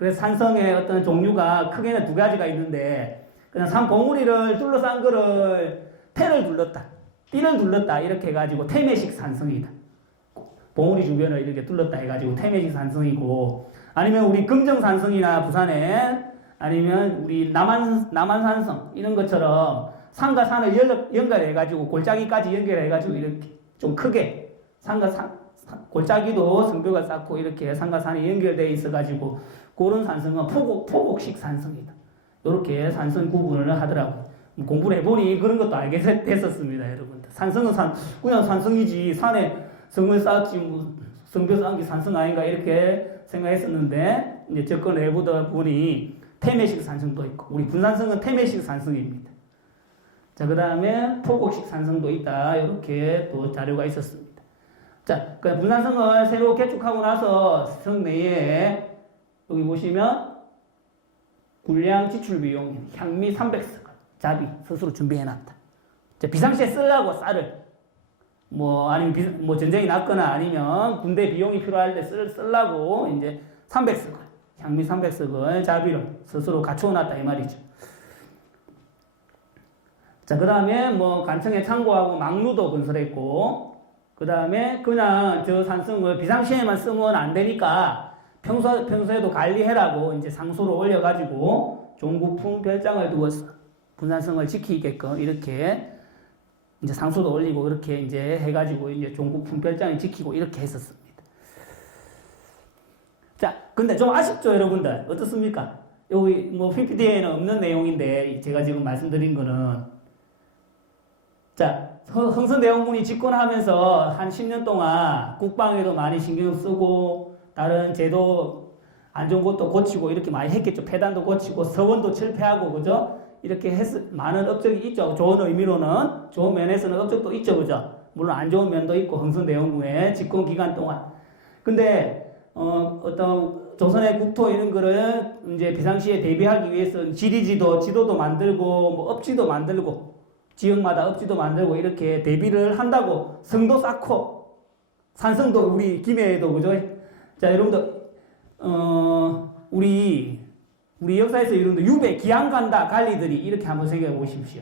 그래서 산성의 어떤 종류가 크게는 두 가지가 있는데, 그냥 산 봉우리를 둘러싼 거를 태를 둘렀다, 띠를 둘렀다 이렇게 해가지고 태매식 산성이다. 봉우리 주변을 이렇게 둘렀다 해가지고 태매식 산성이고, 아니면 우리 금정산성이나 부산에, 아니면 우리 남한산성 이런 것처럼 산과 산을 연결해가지고 골짜기까지 연결해가지고 이렇게 좀 크게 골짜기도 성벽을 쌓고 이렇게 산과 산이 연결되어 있어가지고 그런 산성은 포곡식 산성이다. 이렇게 산성 구분을 하더라고요. 공부를 해보니 그런 것도 알게 됐었습니다, 여러분들. 산성은 그냥 산성이지, 산에 성을 쌓았지, 뭐 성벽 쌓은 게 산성 아닌가 이렇게 생각했었는데, 이제 접근을 해보다 보니 태매식 산성도 있고, 우리 분산성은 태매식 산성입니다. 자, 그 다음에 포곡식 산성도 있다. 이렇게 또 자료가 있었습니다. 자, 그 분산성을 새로 개축하고 나서 성 내에 여기 보시면 군량 지출 비용 향미 300석 자비 스스로 준비해놨다. 자, 비상시에 쓰려고 쌀을 아니면 전쟁이 났거나 아니면 군대 비용이 필요할 때 쓰려고 이제 300석을 향미 300석을 자비로 스스로 갖춰놨다 이 말이죠. 자, 그 다음에 관청에 창고하고 망루도 건설했고, 그 다음에 그냥 저 산성을 비상시에만 쓰면 안 되니까 평소에도 관리해라고 이제 상소를 올려가지고 종구품 별장을 두어서 분산성을 지키게끔 이렇게 이제 상소도 올리고 이렇게 이제 해가지고 이제 종구품 별장을 지키고 이렇게 했었습니다. 자, 근데 좀 아쉽죠, 여러분들? 어떻습니까? 여기 PPT에는 없는 내용인데 제가 지금 말씀드린 거는, 자, 흥선대원군이 집권하면서 한 10년 동안 국방에도 많이 신경 쓰고 다른 제도 안 좋은 것도 고치고 이렇게 많이 했겠죠. 폐단도 고치고 서원도 철폐하고, 그죠? 이렇게 많은 업적이 있죠. 좋은 의미로는, 좋은 면에서는 업적도 있죠, 그죠? 물론 안 좋은 면도 있고, 흥선대원군의 집권 기간 동안. 근데 어떤 조선의 국토 이런 거를 이제 비상시에 대비하기 위해서 지도도 만들고, 업지도 만들고, 지역마다 업지도 만들고 이렇게 대비를 한다고 성도 쌓고, 산성도 우리 김해에도, 그죠? 자, 여러분들, 우리 역사에서 이런 유배, 기양 간다, 관리들이 이렇게 한번 생각해 보십시오.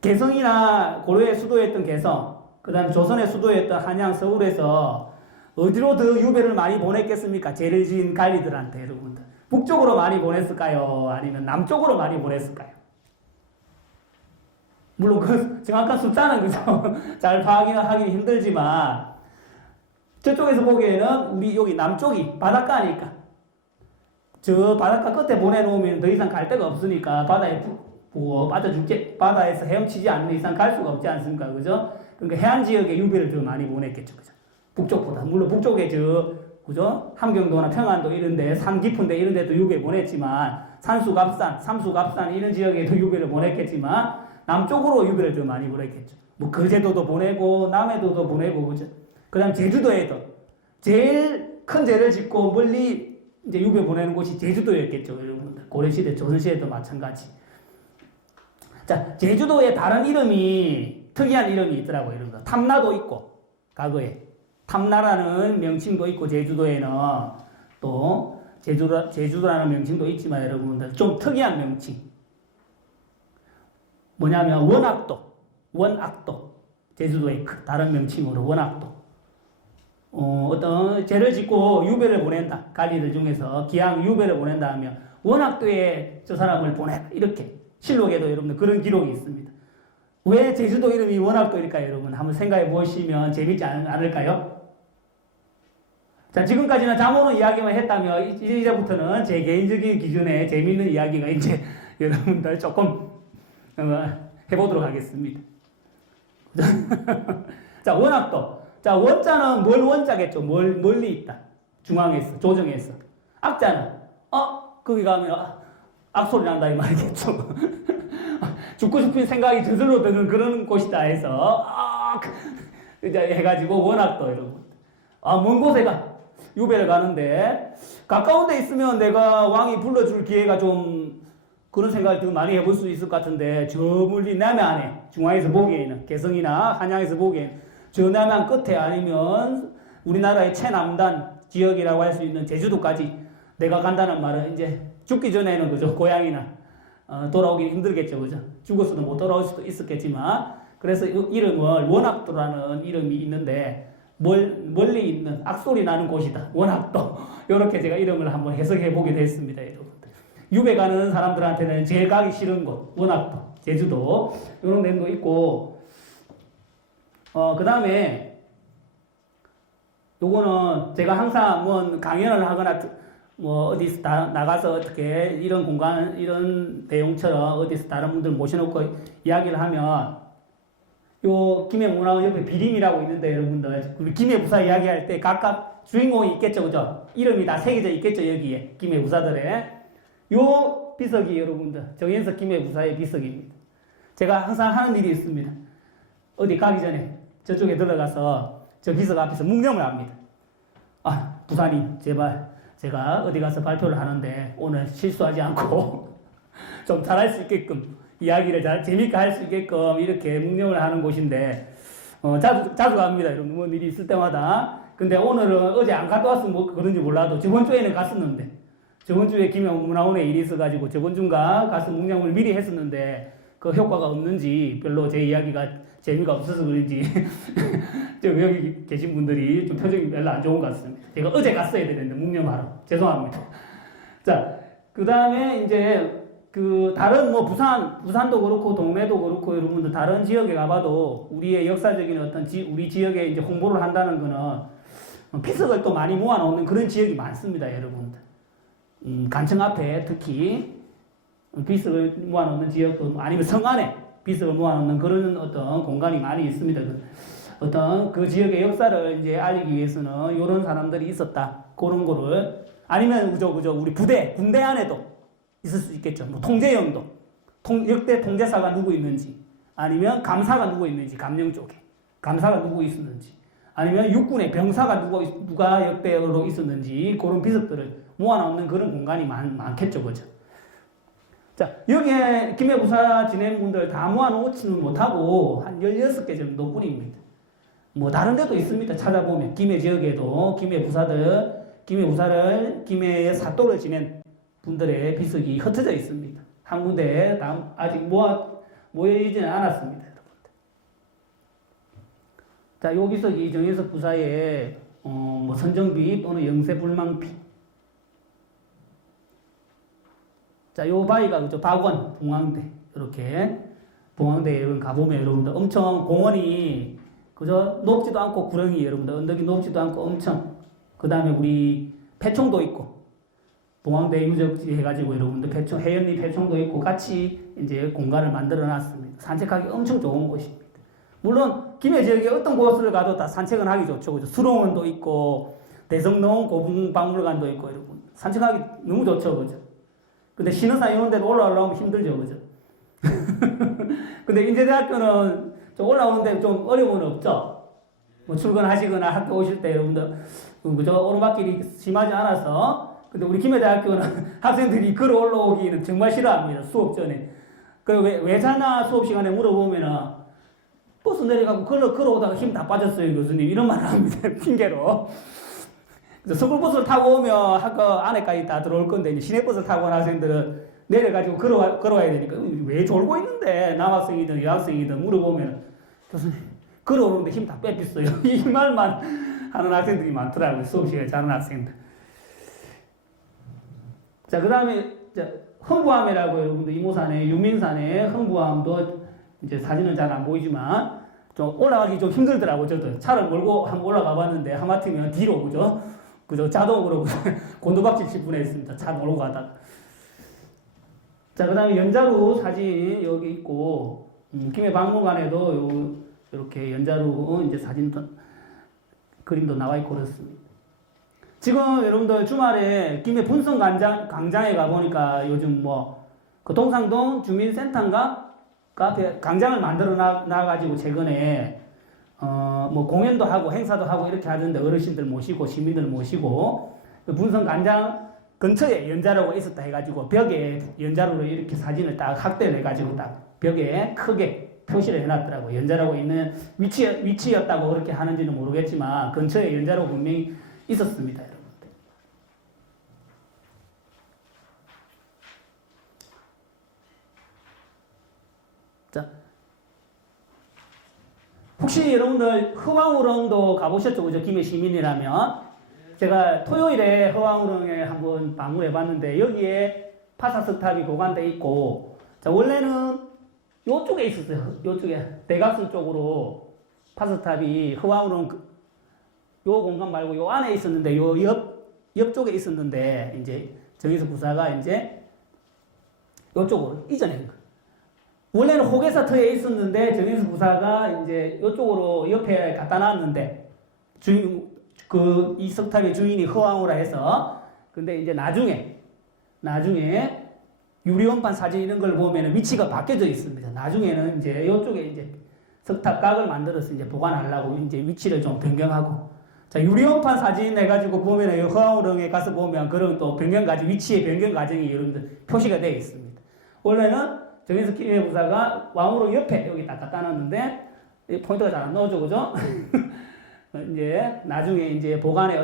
개성이나 고려의 수도였던 개성, 그 다음에 조선의 수도였던 한양, 서울에서 어디로 더 유배를 많이 보냈겠습니까? 죄를 지은 관리들한테, 여러분들. 북쪽으로 많이 보냈을까요? 아니면 남쪽으로 많이 보냈을까요? 물론 그 정확한 숫자는 그죠? 잘 파악하기 힘들지만, 저쪽에서 보기에는 우리 여기 남쪽이 바닷가니까, 저 바닷가 끝에 보내놓으면 더 이상 갈 데가 없으니까 바다에 바다에서 헤엄치지 않는 이상 갈 수가 없지 않습니까? 그죠? 그러니까 해안 지역에 유배를 더 많이 보냈겠죠. 그죠? 북쪽보다. 물론 북쪽에 그죠? 함경도나 평안도 이런데, 산 깊은데 이런 데도 유배 보냈지만, 삼수갑산 이런 지역에도 유배를 보냈겠지만, 남쪽으로 유배를 더 많이 보냈겠죠. 거제도도 보내고, 남해도도 보내고, 그죠? 그 다음 제주도에도 제일 큰 죄를 짓고 멀리 이제 유배 보내는 곳이 제주도였겠죠, 여러분들. 고려시대, 조선시대도 마찬가지. 자, 제주도에 다른 특이한 이름이 있더라고요, 여러분들. 탐나도 있고, 과거에. 탐나라는 명칭도 있고, 제주도에는 또, 제주도라는 명칭도 있지만, 여러분들, 좀 특이한 명칭. 뭐냐면, 원악도. 제주도의 다른 명칭으로 원악도. 어떤 죄를 짓고 유배를 보낸다. 관리들 중에서 기양 유배를 보낸다 하면 원악도에 저 사람을 보내라. 이렇게 실록에도 여러분들 그런 기록이 있습니다. 왜 제주도 이름이 원악도일까요, 여러분? 한번 생각해 보시면 재밌지 않을까요? 자, 지금까지는 잠오는 이야기만 했다면 이제부터는 제 개인적인 기준에 재밌는 이야기가 이제 여러분들 조금 해보도록 하겠습니다. 자, 원악도. 자, 원자는 뭘 원자겠죠? 멀리 있다. 중앙에서, 조정에서. 악자는, 거기 가면, 악소리 난다, 이 말이겠죠. 죽고 싶은 생각이 저절로 드는 그런 곳이다 해서, 이제 해가지고, 원악도, 여러분. 먼 곳에 유배를 가는데, 가까운 데 있으면 내가 왕이 불러줄 기회가 좀, 그런 생각을 더 많이 해볼 수 있을 것 같은데, 저 멀리 남해안에, 중앙에서 보기에는, 개성이나 한양에서 보기에는, 저 남해안 끝에 아니면 우리나라의 최남단 지역이라고 할 수 있는 제주도까지 내가 간다는 말은 이제 죽기 전에는 그죠 고향이나 돌아오기 힘들겠죠 그죠 죽어서도 못 돌아올 수도 있었겠지만 그래서 이 이름을 원악도라는 이름이 있는데 멀리 있는 악소리 나는 곳이다 원악도 이렇게 제가 이름을 한번 해석해 보게 됐습니다 여러분들. 유배 가는 사람들한테는 제일 가기 싫은 곳 원악도 제주도 이런 데도 있고 그 다음에 요거는 제가 항상 뭐 강연을 하거나 뭐 어디서 나가서 어떻게 이런 공간 이런 내용처럼 어디서 다른 분들 모셔놓고 이야기를 하면 요 김해문화원 옆에 비림이라고 있는데 여러분들 우리 김해부사 이야기할 때 각각 주인공이 있겠죠 그죠 이름이 다 새겨져 있겠죠 여기에 김해부사들의 요 비석이 여러분들 정현석 김해부사의 비석입니다. 제가 항상 하는 일이 있습니다. 어디 가기 전에 저쪽에 들어가서 저 비석 앞에서 묵념을 합니다. 아 부사님 제발 제가 어디 가서 발표를 하는데 오늘 실수하지 않고 좀 잘할 수 있게끔 이야기를 잘 재밌게 할 수 있게끔 이렇게 묵념을 하는 곳인데 자주 갑니다. 여러분 뭐 일이 있을 때마다. 근데 오늘은 어제 안 갔다 왔으면 뭐 그런지 몰라도 저번 주에는 갔었는데 저번 주에 김해문화원에 일이 있어가지고 저번 주인가 가서 묵념을 미리 했었는데 그 효과가 없는지 별로 제 이야기가 재미가 없어서 그런지 여기 계신 분들이 좀 표정이 별로 안 좋은 것 같습니다. 제가 어제 갔어야 되는데 묵념하러 죄송합니다. 자, 그 다음에 이제 그 다른 뭐 부산도 그렇고 동네도 그렇고 여러분들 다른 지역에 가봐도 우리의 역사적인 어떤 우리 지역에 이제 홍보를 한다는 거는 피석을 또 많이 모아놓는 그런 지역이 많습니다, 여러분들. 간청 앞에 특히 비석을 모아놓는 지역도 아니면 성 안에 비석을 모아놓는 그런 어떤 공간이 많이 있습니다. 어떤 그 지역의 역사를 이제 알리기 위해서는 이런 사람들이 있었다. 그런 거를 아니면 그저 우리 군대 안에도 있을 수 있겠죠. 뭐 통제영도 역대 통제사가 누구 있는지 아니면 감사가 누구 있는지 감령 쪽에 감사가 누구 있었는지 아니면 육군의 병사가 누가 역대로 있었는지 그런 비석들을 모아놓는 그런 공간이 많겠죠, 그죠? 자, 여기에 김해부사 진행분들 다 모아놓지는 못하고 한 16개 정도 뿐입니다. 뭐 다른 데도 있습니다. 찾아보면 김해 지역에도 김해부사를 김해의 사또를 지낸 분들의 비석이 흩어져 있습니다. 한 군데에 아직 모여있지는 않았습니다, 여러분들. 자, 요 비석이 정현석 부사의 뭐 선정비 또는 영세불망비. 자, 요 바위가 그죠? 박원, 봉황대 이렇게 봉황대에 여러분 가보면 여러분들 엄청 공원이 그죠? 높지도 않고 구렁이 여러분들 언덕이 높지도 않고 엄청 그 다음에 우리 폐총도 있고 봉황대 유적지 해가지고 여러분들 해연리 폐총도 있고 같이 이제 공간을 만들어 놨습니다. 산책하기 엄청 좋은 곳입니다. 물론 김해 지역에 어떤 곳을 가도 다 산책은 하기 좋죠. 그죠? 수롱원도 있고 대성농 고궁박물관도 있고 여러분 산책하기 너무 좋죠. 그죠? 근데 신흥산 이런 데도 올라오려면 힘들죠. 그죠? 근데 인제대학교는 좀 올라오는데 좀 어려움은 없죠? 뭐 출근하시거나 학교 오실 때 여러분들, 그죠? 오르막길이 심하지 않아서. 근데 우리 김해대학교는 학생들이 걸어 올라오기는 정말 싫어합니다. 수업 전에. 그 왜 자나 수업 시간에 물어보면은 버스 내려가고 걸어오다가 힘 다 빠졌어요, 교수님. 이런 말을 합니다. 핑계로. 서울버스를 타고 오면 학교 안에까지 다 들어올 건데, 이제 시내버스를 타고 온 학생들은 내려가지고 걸어와야 되니까, 왜 졸고 있는데, 남학생이든 여학생이든 물어보면, 교수님, 걸어오는데 힘 다 뺏겼어요. 이 말만 하는 학생들이 많더라고요. 수업시간에 자는 학생들. 자, 그 다음에, 흥부암이라고 여러분들 이모산에, 유민산에 흥부암도 이제 사진은 잘 안 보이지만, 좀 올라가기 좀 힘들더라고요. 저도 차를 몰고 한번 올라가 봤는데, 하마터면 뒤로, 그죠? 자동으로 곤두박질 칠 뻔했습니다. 차 몰고 가다가. 자, 그 다음에 연자루 사진 여기 있고, 김해박물관에도 이렇게 연자루 이제 사진도, 그림도 나와 있고 그렇습니다. 지금 여러분들 주말에 김해 분성 광장에 가보니까 요즘 그 동상동 주민센터인가? 그 앞에 광장을 만들어 놔가지고 최근에 뭐 공연도 하고 행사도 하고 이렇게 하던데 어르신들 모시고 시민들 모시고 그 분성 광장 근처에 연자루가 있었다 해가지고 벽에 연자루로 이렇게 사진을 딱 확대를 해가지고 딱 벽에 크게 표시를 해놨더라고요. 연자루가 있는 위치였다고 그렇게 하는지는 모르겠지만 근처에 연자루가 분명히 있었습니다, 여러분들. 혹시 여러분들 허왕우릉도 가보셨죠? 그죠? 김해 시민이라면. 제가 토요일에 허왕우릉에 한번 방문해 봤는데, 여기에 파사석탑이 보관되어 있고, 자, 원래는 요쪽에 있었어요. 요쪽에. 대각선 쪽으로 파사석탑이 허왕우릉 요 공간 말고 요 안에 있었는데, 요 옆쪽에 있었는데, 이제 정의석 부사가 이제 요쪽으로 이전한 거예요. 원래는 호계사터에 있었는데 정인수 부사가 이제 이쪽으로 옆에 갖다 놨는데 이 석탑의 주인이 허왕우라 해서 근데 이제 나중에 유리원판 사진 이런 걸 보면 위치가 바뀌어져 있습니다. 나중에는 이제 이쪽에 이제 석탑 각을 만들어서 이제 보관하려고 이제 위치를 좀 변경하고 자 유리원판 사진 해가지고 보면은 허왕우릉에 가서 보면 그런 또 위치의 변경 과정이 여러분들 표시가 되어 있습니다. 원래는 정인석 김해 부사가 왕우릉 옆에 여기 딱 갖다 놨는데 포인트가 잘 안 나오죠, 그죠? 이제 나중에 이제 보관의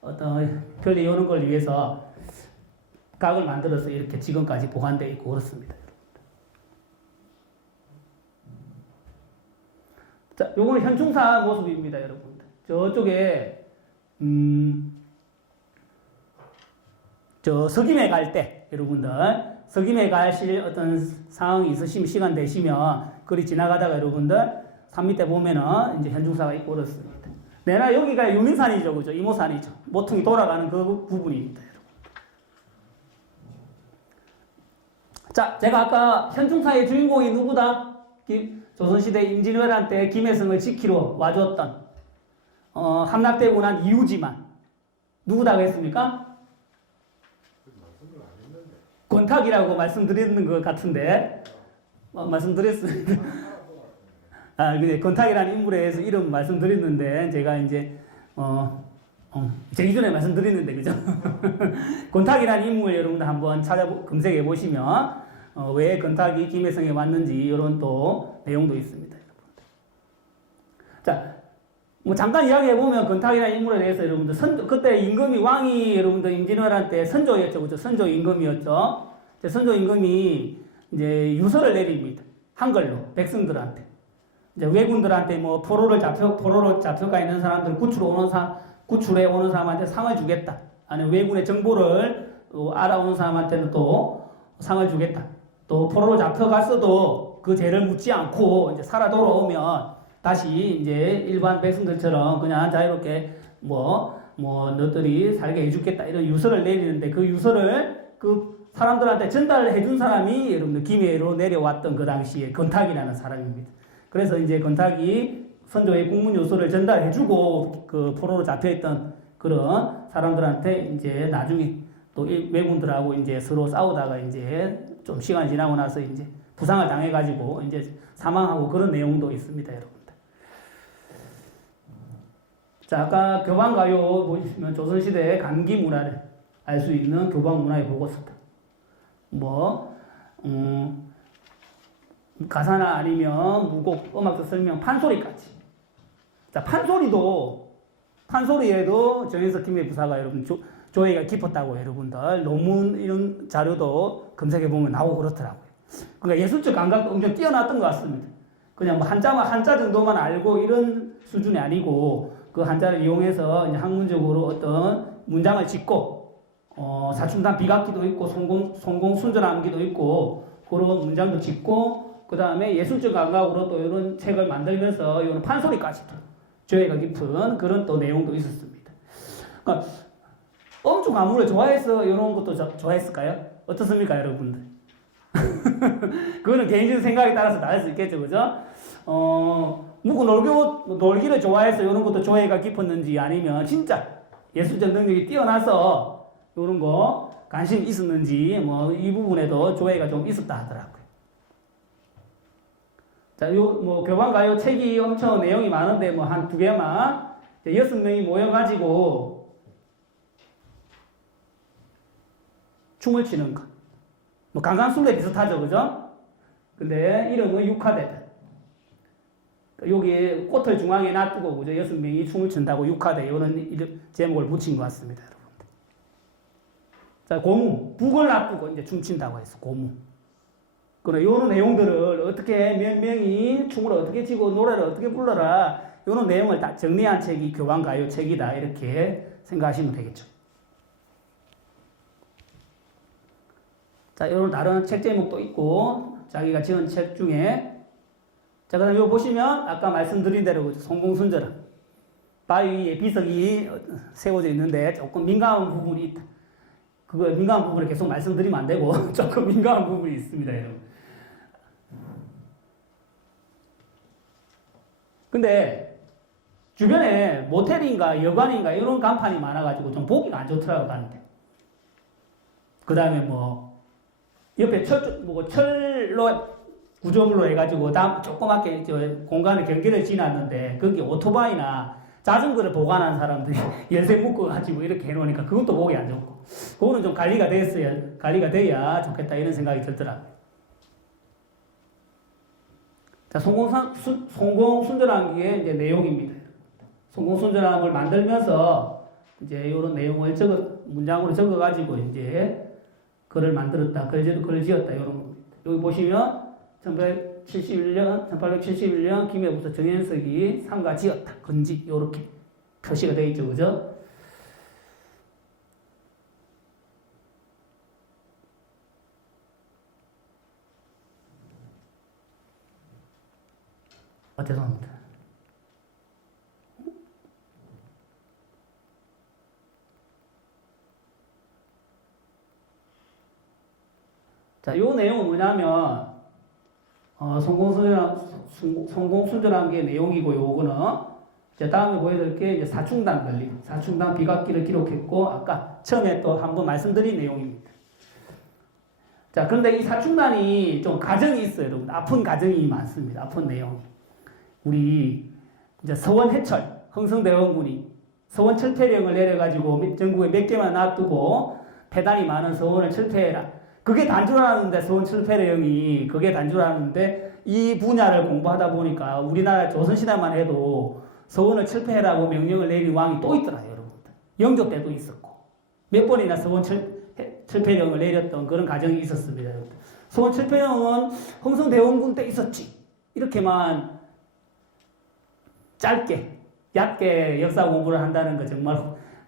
어떤 편리 이런 걸 위해서 각을 만들어서 이렇게 지금까지 보관되어 있고 그렇습니다. 자, 요거는 현충사 모습입니다, 여러분들. 저쪽에 저 석임에 갈 때 여러분들. 석임에 가실 어떤 상황이 있으시면 시간 되시면 거리 지나가다가 여러분들 산 밑에 보면은 이제 현충사가 있고 그렇습니다. 내나 여기가 유민산이죠, 그죠? 이모산이죠. 모퉁이 돌아가는 그 부분입니다, 여러분. 자, 제가 아까 현충사의 주인공이 누구다? 조선시대 임진왜란 때 김해성을 지키러 와줬던 함락되고 난 이후지만 누구다고 했습니까? 권탁이라고 말씀드리는 것 같은데 말씀드렸습니다. 근데 권탁이라는 인물에 대해서 이름 말씀드렸는데 제가 이제 제가 이전에 말씀드렸는데 그죠? 권탁이라는 인물 여러분들 한번 검색해 보시면 왜 권탁이 김해성에 왔는지 이런 또 내용도 있습니다. 자, 뭐 잠깐 이야기해 보면 권탁이라는 인물에 대해서 여러분들 그때 임금이 왕이 여러분들 임진왜란 때 선조였죠, 그죠? 선조 임금이었죠. 선조 임금이 이제 유서를 내립니다. 한글로 백성들한테 이제 왜군들한테 뭐 포로로 잡혀가 있는 사람들 구출해 오는 사람한테 상을 주겠다. 아니면 왜군의 정보를 알아오는 사람한테는 또 상을 주겠다. 또 포로로 잡혀갔어도 그 죄를 묻지 않고 이제 살아 돌아오면 다시 이제 일반 백성들처럼 그냥 자유롭게 너희들이 살게 해주겠다 이런 유서를 내리는데 그 유서를 그 사람들한테 전달을 해준 사람이 여러분들 김해로 내려왔던 그 당시에 권탁이라는 사람입니다. 그래서 이제 권탁이 선조의 국문 유서를 전달해주고 그 포로로 잡혀있던 그런 사람들한테 이제 나중에 또 왜군들하고 이제 서로 싸우다가 이제 좀 시간이 지나고 나서 이제 부상을 당해가지고 이제 사망하고 그런 내용도 있습니다, 여러분. 자, 아까 교방가요 보시면 조선시대의 간기 문화를 알 수 있는 교방 문화의 보고서다. 가사나 아니면 무곡, 음악도 설명, 판소리까지. 자, 판소리에도 정인석 김해 부사가 여러분 조예가 깊었다고 여러분들 논문 이런 자료도 검색해 보면 나오고 그렇더라고요. 그러니까 예술적 감각도 엄청 뛰어났던 것 같습니다. 그냥 뭐 한자 정도만 알고 이런 수준이 아니고 그 한자를 이용해서 이제 학문적으로 어떤 문장을 짓고 사춘단 비각기도 있고 송공 순절암기도 있고 그런 문장도 짓고 그 다음에 예술적 감각으로 또 이런 책을 만들면서 이런 판소리까지도 조예가 깊은 그런 또 내용도 있었습니다. 그러니까 엄청 가물을 좋아해서 이런 것도 좋아했을까요? 어떻습니까, 여러분들? 그거는 개인적인 생각에 따라서 다를 수 있겠죠, 그죠? 놀기를 좋아해서 이런 것도 조예가 깊었는지 아니면 진짜 예술적 능력이 뛰어나서 이런 거 관심이 있었는지 이 부분에도 조예가 좀 있었다 하더라고요. 자, 교방가요 책이 엄청 내용이 많은데 한 2개만 6명이 모여가지고 춤을 추는 것. 강강술래 비슷하죠, 그죠? 근데 이름은 육화대다. 여기 꽃을 중앙에 놔두고 그죠? 6명이 춤을 춘다고 육화대 이런 제목을 붙인 것 같습니다, 여러분들. 자, 고무 북을 놔두고 이제 춤춘다고 해서 고무. 그런 요런 내용들을 어떻게 몇 명이 춤을 어떻게 추고 노래를 어떻게 불러라 요런 내용을 다 정리한 책이 교황가요 책이다 이렇게 생각하시면 되겠죠. 자, 요런 다른 책 제목도 있고 자기가 지은 책 중에 자, 그다음 요 보시면 아까 말씀드린 대로 성공순절은 바위 위에 비석이 세워져 있는데 조금 민감한 부분이 있다. 그거 민감한 부분을 계속 말씀드리면 안 되고 조금 민감한 부분이 있습니다, 여러분. 근데 주변에 모텔인가 여관인가 이런 간판이 많아가지고 좀 보기가 안 좋더라고 가는데. 그 다음에 뭐 옆에 철로 구조물로 해가지고 조그맣게 공간에 경계를 지났는데 거기 오토바이나 자전거를 보관하는 사람들이 열쇠 묶어가지고 이렇게 해놓으니까 그것도 보기 안 좋고 그거는 좀 관리가 돼야 좋겠다 이런 생각이 들더라고요. 자, 성공순절함기의 이제 내용입니다. 성공순절함을 만들면서 이제 이런 내용을 문장으로 적어가지고 이제 글을 만들었다, 글을 지었다 이런 겁니다. 여기 보시면 1871년 김해부서 정현석이 삼가 지었다. 건지 이렇게 표시가 되어 있죠. 그죠? 죄송합니다. 자, 요 내용은 뭐냐면 성공순절한 게 내용이고 요거는 이제 다음에 보여드릴 게 이제 사충단 관리, 사충단 비각기를 기록했고 아까 처음에 또 한번 말씀드린 내용입니다. 자, 그런데 이 사충단이 좀 가정이 있어요, 여러분. 아픈 가정이 많습니다. 아픈 내용. 우리 이제 서원해철 흥성대원군이 서원 철폐령을 내려가지고 전국에 몇 개만 놔두고 폐단이 많은 서원을 철폐해라. 그게 단주라는데 서원 철폐령이 그게 단주라는데 이 분야를 공부하다 보니까 우리나라 조선시대만 해도 서원을 철폐해라고 명령을 내린 왕이 또 있더라고요, 여러분들. 영조 때도 있었고 몇 번이나 서원 철폐령을 내렸던 그런 과정이 있었습니다, 여러분들. 서원 철폐령은 흥성대원군 때 있었지. 이렇게만 짧게 얕게 역사 공부를 한다는 거 정말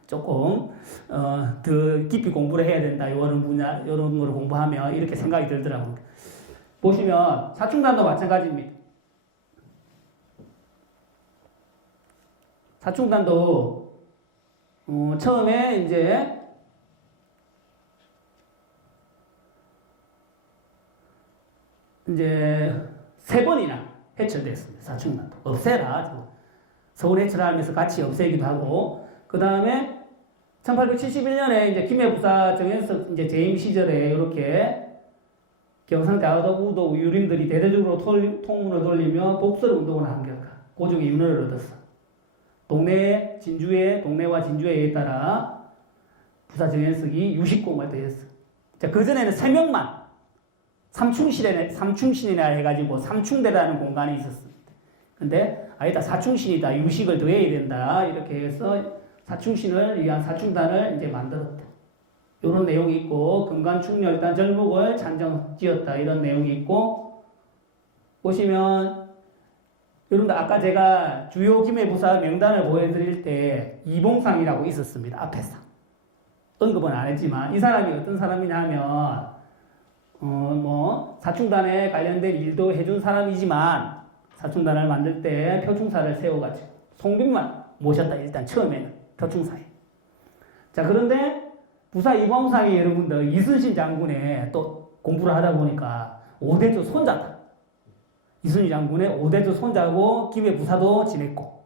조금 더 깊이 공부를 해야 된다. 이런 분야, 이런 거를 공부하면 이렇게 생각이 들더라고요. 보시면 사충단도 마찬가지입니다. 사충단도 처음에 이제 3번이나 해체됐습니다. 사충단도 없애라. 서울 해체하면서 같이 없애기도 하고, 그 다음에 1871년에 이제 김해부사 정현석 이제 재임 시절에 이렇게 경상 좌우도 우도 유림들이 대대적으로 통문을 돌리며 독설 운동을 한 결과 고종의 윤허를 얻었어. 동네와 진주에 따라 부사 정현석이 유식공을 더했어. 자, 그 전에는 3명만 삼충신이라 해가지고 삼충대라는 공간이 있었습니다. 근데 아니다, 사충신이다, 유식을 더해야 된다 이렇게 해서 사충신을 위한 사충단을 이제 만들었다. 이런 내용이 있고, 금관충렬단 절목을 찬정 지었다. 이런 내용이 있고, 보시면, 여러분들 아까 제가 주요 김해부사 명단을 보여드릴 때 이봉상이라고 있었습니다. 앞에서. 언급은 안 했지만, 이 사람이 어떤 사람이냐면, 사충단에 관련된 일도 해준 사람이지만, 사충단을 만들 때 표충사를 세워가지고, 송빈만 모셨다. 일단 처음에는. 표충사에. 자, 그런데 부사 이봉상이 여러분들 이순신 장군의 또 공부를 하다 보니까 5대조 손자다. 이순신 장군의 5대조 손자고 김해 부사도 지냈고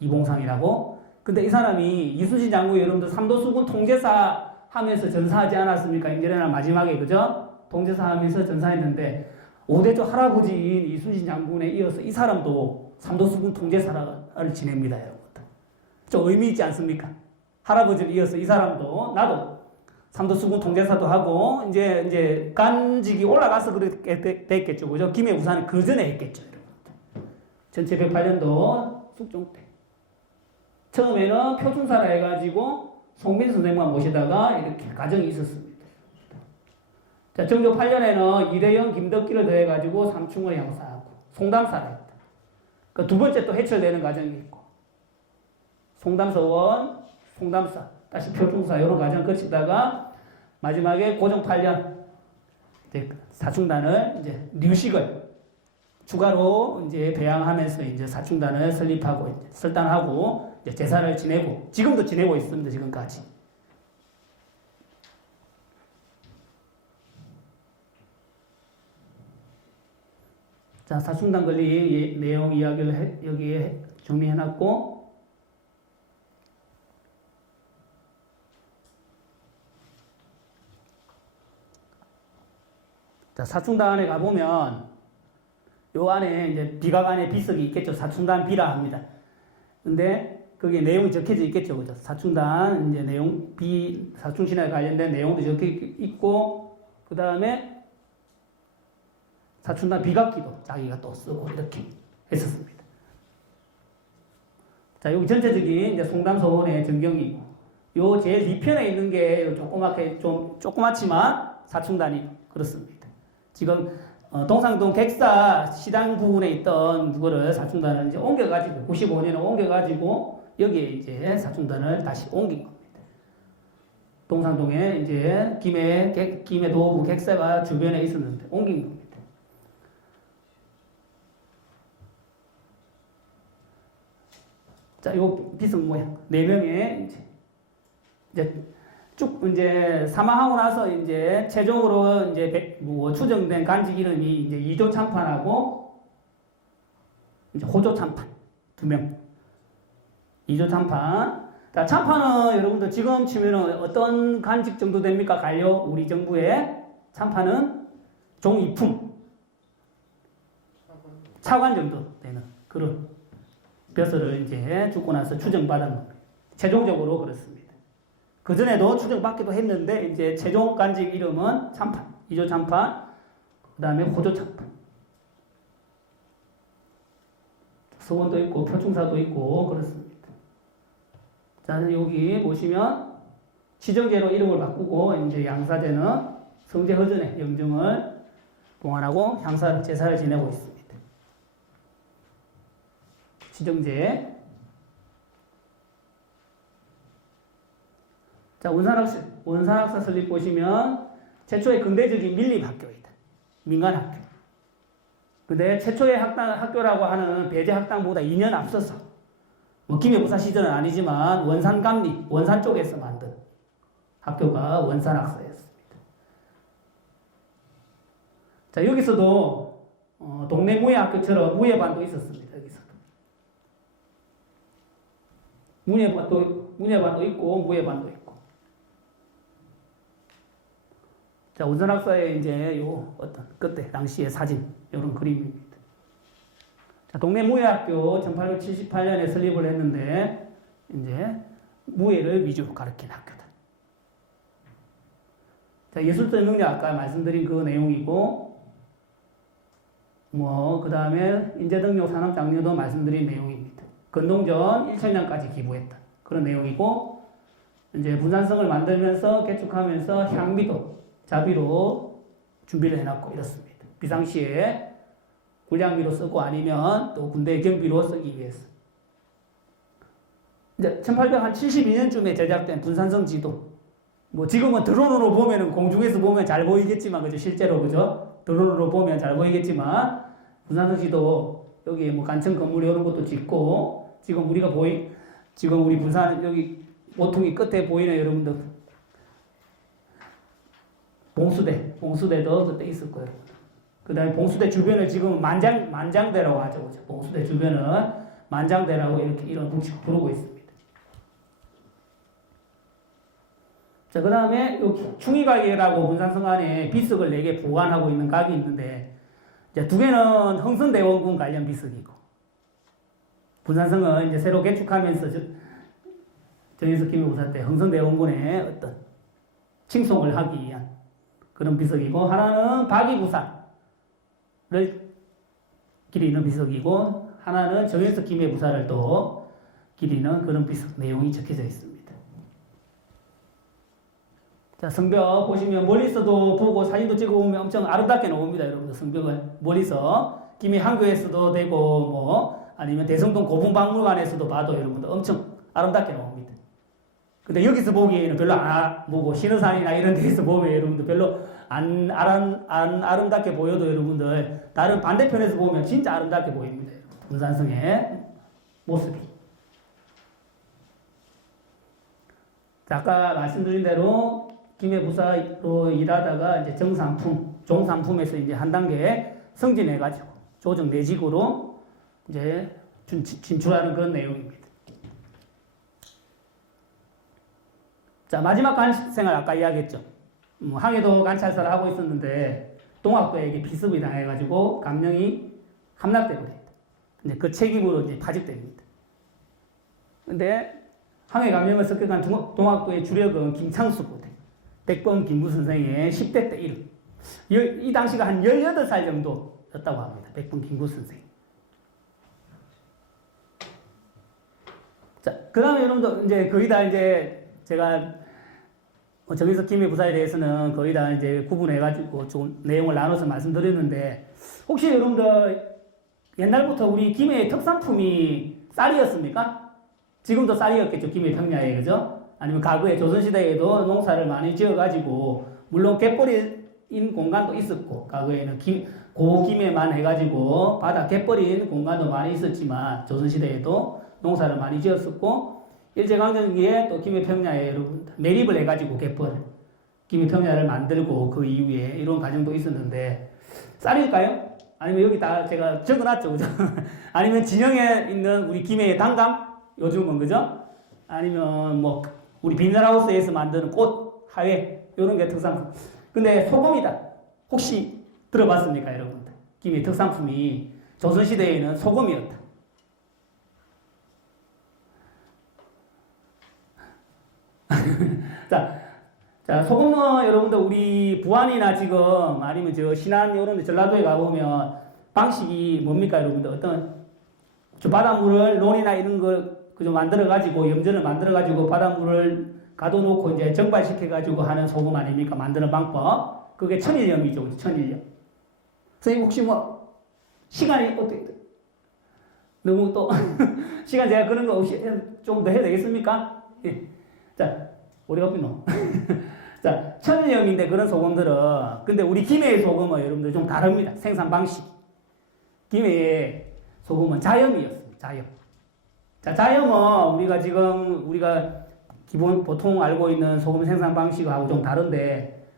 이봉상이라고. 근데 이 사람이 이순신 장군이 여러분들 삼도수군 통제사 하면서 전사하지 않았습니까? 임진왜란 마지막에, 그죠? 통제사 하면서 전사했는데 5대조 할아버지인 이순신 장군에 이어서 이 사람도 삼도수군 통제사를 지냅니다, 여러분. 좀 의미 있지 않습니까? 할아버지를 이어서 이 사람도 나도 삼도수군 통제사도 하고 이제 간직이 올라가서 그렇게 됐겠죠, 그죠? 김해부사는 그 전에 했겠죠, 여러분. 1708년도 숙종 때 처음에는 표준사라 해가지고 송빈 선생님만 모시다가 이렇게 과정이 있었습니다. 자, 정조 8년에는 이대영, 김덕기를 더해가지고 삼충을 양사하고 송담사를 했다. 그 두 번째 또 해철되는 과정이 있고 송담서원, 송담사, 다시 표충사 이런 과정 거치다가 마지막에 고종 8년 이제 사충단을 이제 류식을 추가로 이제 배양하면서 이제 사충단을 설립하고 이제 설단하고 이제 제사를 지내고 지금도 지내고 있습니다. 지금까지. 자, 사충단 권리 내용 이야기를 여기에 정리해놨고 자, 사충단에 가보면 요 안에 이제 비각 안에 비석이 있겠죠. 사충단 비라 합니다. 근데 거기에 내용이 적혀져 있겠죠. 그죠? 사충단 이제 내용 사충신화에 관련된 내용도 적혀 있고 그 다음에 사충단 비각기도 자기가 또 쓰고 이렇게 했었습니다. 자, 여기 전체적인 이제 송담서원의 전경이고 요 제일 뒤편에 있는 게 조그맣게 좀 조그맣지만 사충단이 그렇습니다. 지금 동상동 객사 시당 부근에 있던 그거를 사충단을 이제 옮겨가지고 95년에 옮겨가지고 여기에 이제 사충단을 다시 옮긴 겁니다. 동상동에 이제 김해 도부 객사가 주변에 있었는데 옮긴 겁니다. 자, 요 비석 모양 4명의 이제 쭉 이제 사망하고 나서 이제 최종으로 이제 추정된 간직 이름이 이제 이조 참판하고 이제 호조 참판 2명. 이조 참판. 자, 참판은 여러분들 지금 치면은 어떤 간직 정도 됩니까? 관료 우리 정부의 참판은 종이품 차관 정도 되는 그런 벼슬을 이제 죽고 나서 추정받은 겁니다. 최종적으로 그렇습니다. 그전에도 추정받기도 했는데, 이제 최종 간직 이름은 참판, 이조 참판, 그 다음에 호조 참판. 서원도 있고, 표충사도 있고, 그렇습니다. 자, 여기 보시면, 시정제로 이름을 바꾸고, 이제 양사제는 성제허전의 영정을 봉안하고 제사를 지내고 있습니다. 시정제. 자, 원산학사 설립 보시면 최초의 근대적인 밀립학교이다. 민간학교. 근데 최초의 학교라고 하는 배제학당보다 2년 앞서서 뭐 김해부사 시절은 아니지만 원산감리, 원산 쪽에서 만든 학교가 원산학사였습니다. 자, 여기서도 동네 무예학교처럼 무예반도 있었습니다. 여기서도. 문예반도 있고 무예반도 있고. 자, 원산학사의 이제 그때 당시의 사진, 이런 그림입니다. 자, 동네 무예학교 1878년에 설립을 했는데, 이제 무예를 위주로 가르친 학교다. 자, 예술적 능력 아까 말씀드린 그 내용이고, 그 다음에 인재등록 산업장려도 말씀드린 내용입니다. 건동전 1천년까지 기부했다. 그런 내용이고, 이제 분산성을 만들면서 개축하면서 향미도 자비로 준비를 해놨고 이렇습니다. 비상시에 군량비로 쓰고 아니면 또 군대 경비로 쓰기 위해서. 이제 1872년쯤에 제작된 분산성 지도. 지금은 드론으로 보면은 공중에서 보면 잘 보이겠지만, 그죠? 실제로, 그죠? 드론으로 보면 잘 보이겠지만, 분산성 지도, 여기 간청 건물 이런 것도 짓고, 지금 우리 분산, 여기 모퉁이 끝에 보이는 여러분들, 봉수대도 그때 있을 거예요. 그 다음에 봉수대 주변을 지금 만장대라고 하죠. 그죠? 봉수대 주변은 만장대라고 이런 북식 부르고 있습니다. 자, 그 다음에 여기 충의각이라고 분산성 안에 비석을 4개 보관하고 있는 각이 있는데, 이제 2개는 흥선대원군 관련 비석이고, 분산성은 이제 새로 개축하면서 정인석 김해부사 때 흥선대원군의 어떤 칭송을 하기 위한 그런 비석이고, 하나는 박이부사를 기리는 비석이고, 하나는 정인석 김해부사를 또 기리는 그런 비석 내용이 적혀져 있습니다. 자, 성벽 보시면 멀리서도 보고 사진도 찍어보면 엄청 아름답게 나옵니다. 여러분들 성벽을 멀리서 김해 항교에서도 되고 뭐 아니면 대성동 고분박물관에서도 봐도 여러분들 엄청 아름답게 나옵니다. 근데 여기서 보기에는 별로 안 보고 신어산이나 이런 데서 보면 여러분들 별로 안 아름답게 보여도 여러분들 다른 반대편에서 보면 진짜 아름답게 보입니다. 분산성의 모습이. 자, 아까 말씀드린 대로 김해 부사로 일하다가 이제 정상품, 종상품에서 이제 한 단계 승진해가지고 조정 내직으로 이제 진출하는 그런 내용입니다. 자, 마지막 관식 생활 아까 이야기했죠. 항해도 관찰사를 하고 있었는데 동학도에게 비습이 당해가지고 감령이 함락돼 버립니다. 이제 그 책임으로 이제 파직됩니다. 근데 항해 감령을 습격한 동학도의 주력은 김창수 부대, 백범 김구 선생의 10대 때 이름. 이 당시가 한 18살 정도였다고 합니다. 백범 김구 선생. 자, 그 다음에 여러분들 이제 거의 다 이제 제가 정의석 김해 부사에 대해서는 거의 다 이제 구분해가지고 좀 내용을 나눠서 말씀드렸는데 혹시 여러분들 옛날부터 우리 김해의 특산품이 쌀이었습니까? 지금도 쌀이었겠죠. 김해 평야에, 그죠? 아니면 과거에 조선시대에도 농사를 많이 지어가지고 물론 갯벌인 공간도 있었고 과거에는 고김해만 해가지고 바다 갯벌인 공간도 많이 있었지만 조선시대에도 농사를 많이 지었었고 일제강점기에 또 김해 평야에 여러분 매립을 해가지고 갯벌 김해 평야를 만들고 그 이후에 이런 과정도 있었는데 쌀일까요? 아니면 여기 다 제가 적어놨죠, 그죠? 아니면 진영에 있는 우리 김해의 단감 요즘은 그죠? 아니면 뭐 우리 비닐하우스에서 만드는 꽃, 하회 이런 게 특산품. 근데 소금이다. 혹시 들어봤습니까, 여러분들? 김해 특산품이 조선시대에는 소금이었다. 자, 소금은 여러분들 우리 부안이나 지금 아니면 저 신안 이런 데 전라도에 가보면 방식이 뭡니까, 여러분들? 어떤 저 바닷물을 논이나 이런 걸 그저 만들어가지고 염전을 만들어가지고 바닷물을 가둬놓고 이제 정발시켜가지고 하는 소금 아닙니까? 만드는 방법. 그게 천일염이죠, 천일염. 선생님 혹시 뭐 시간이 어떻게 너무 또 시간 제가 그런 거 없이 좀 더 해야 되겠습니까? 예. 자, 우리가 어디노? 자, 천일염인데 그런 소금들은 근데 우리 김해의 소금은 여러분들 좀 다릅니다. 생산 방식. 김해의 소금은 자염이었습니다. 자염. 자, 자염은 우리가 기본 보통 알고 있는 소금 생산 방식하고 좀 다른데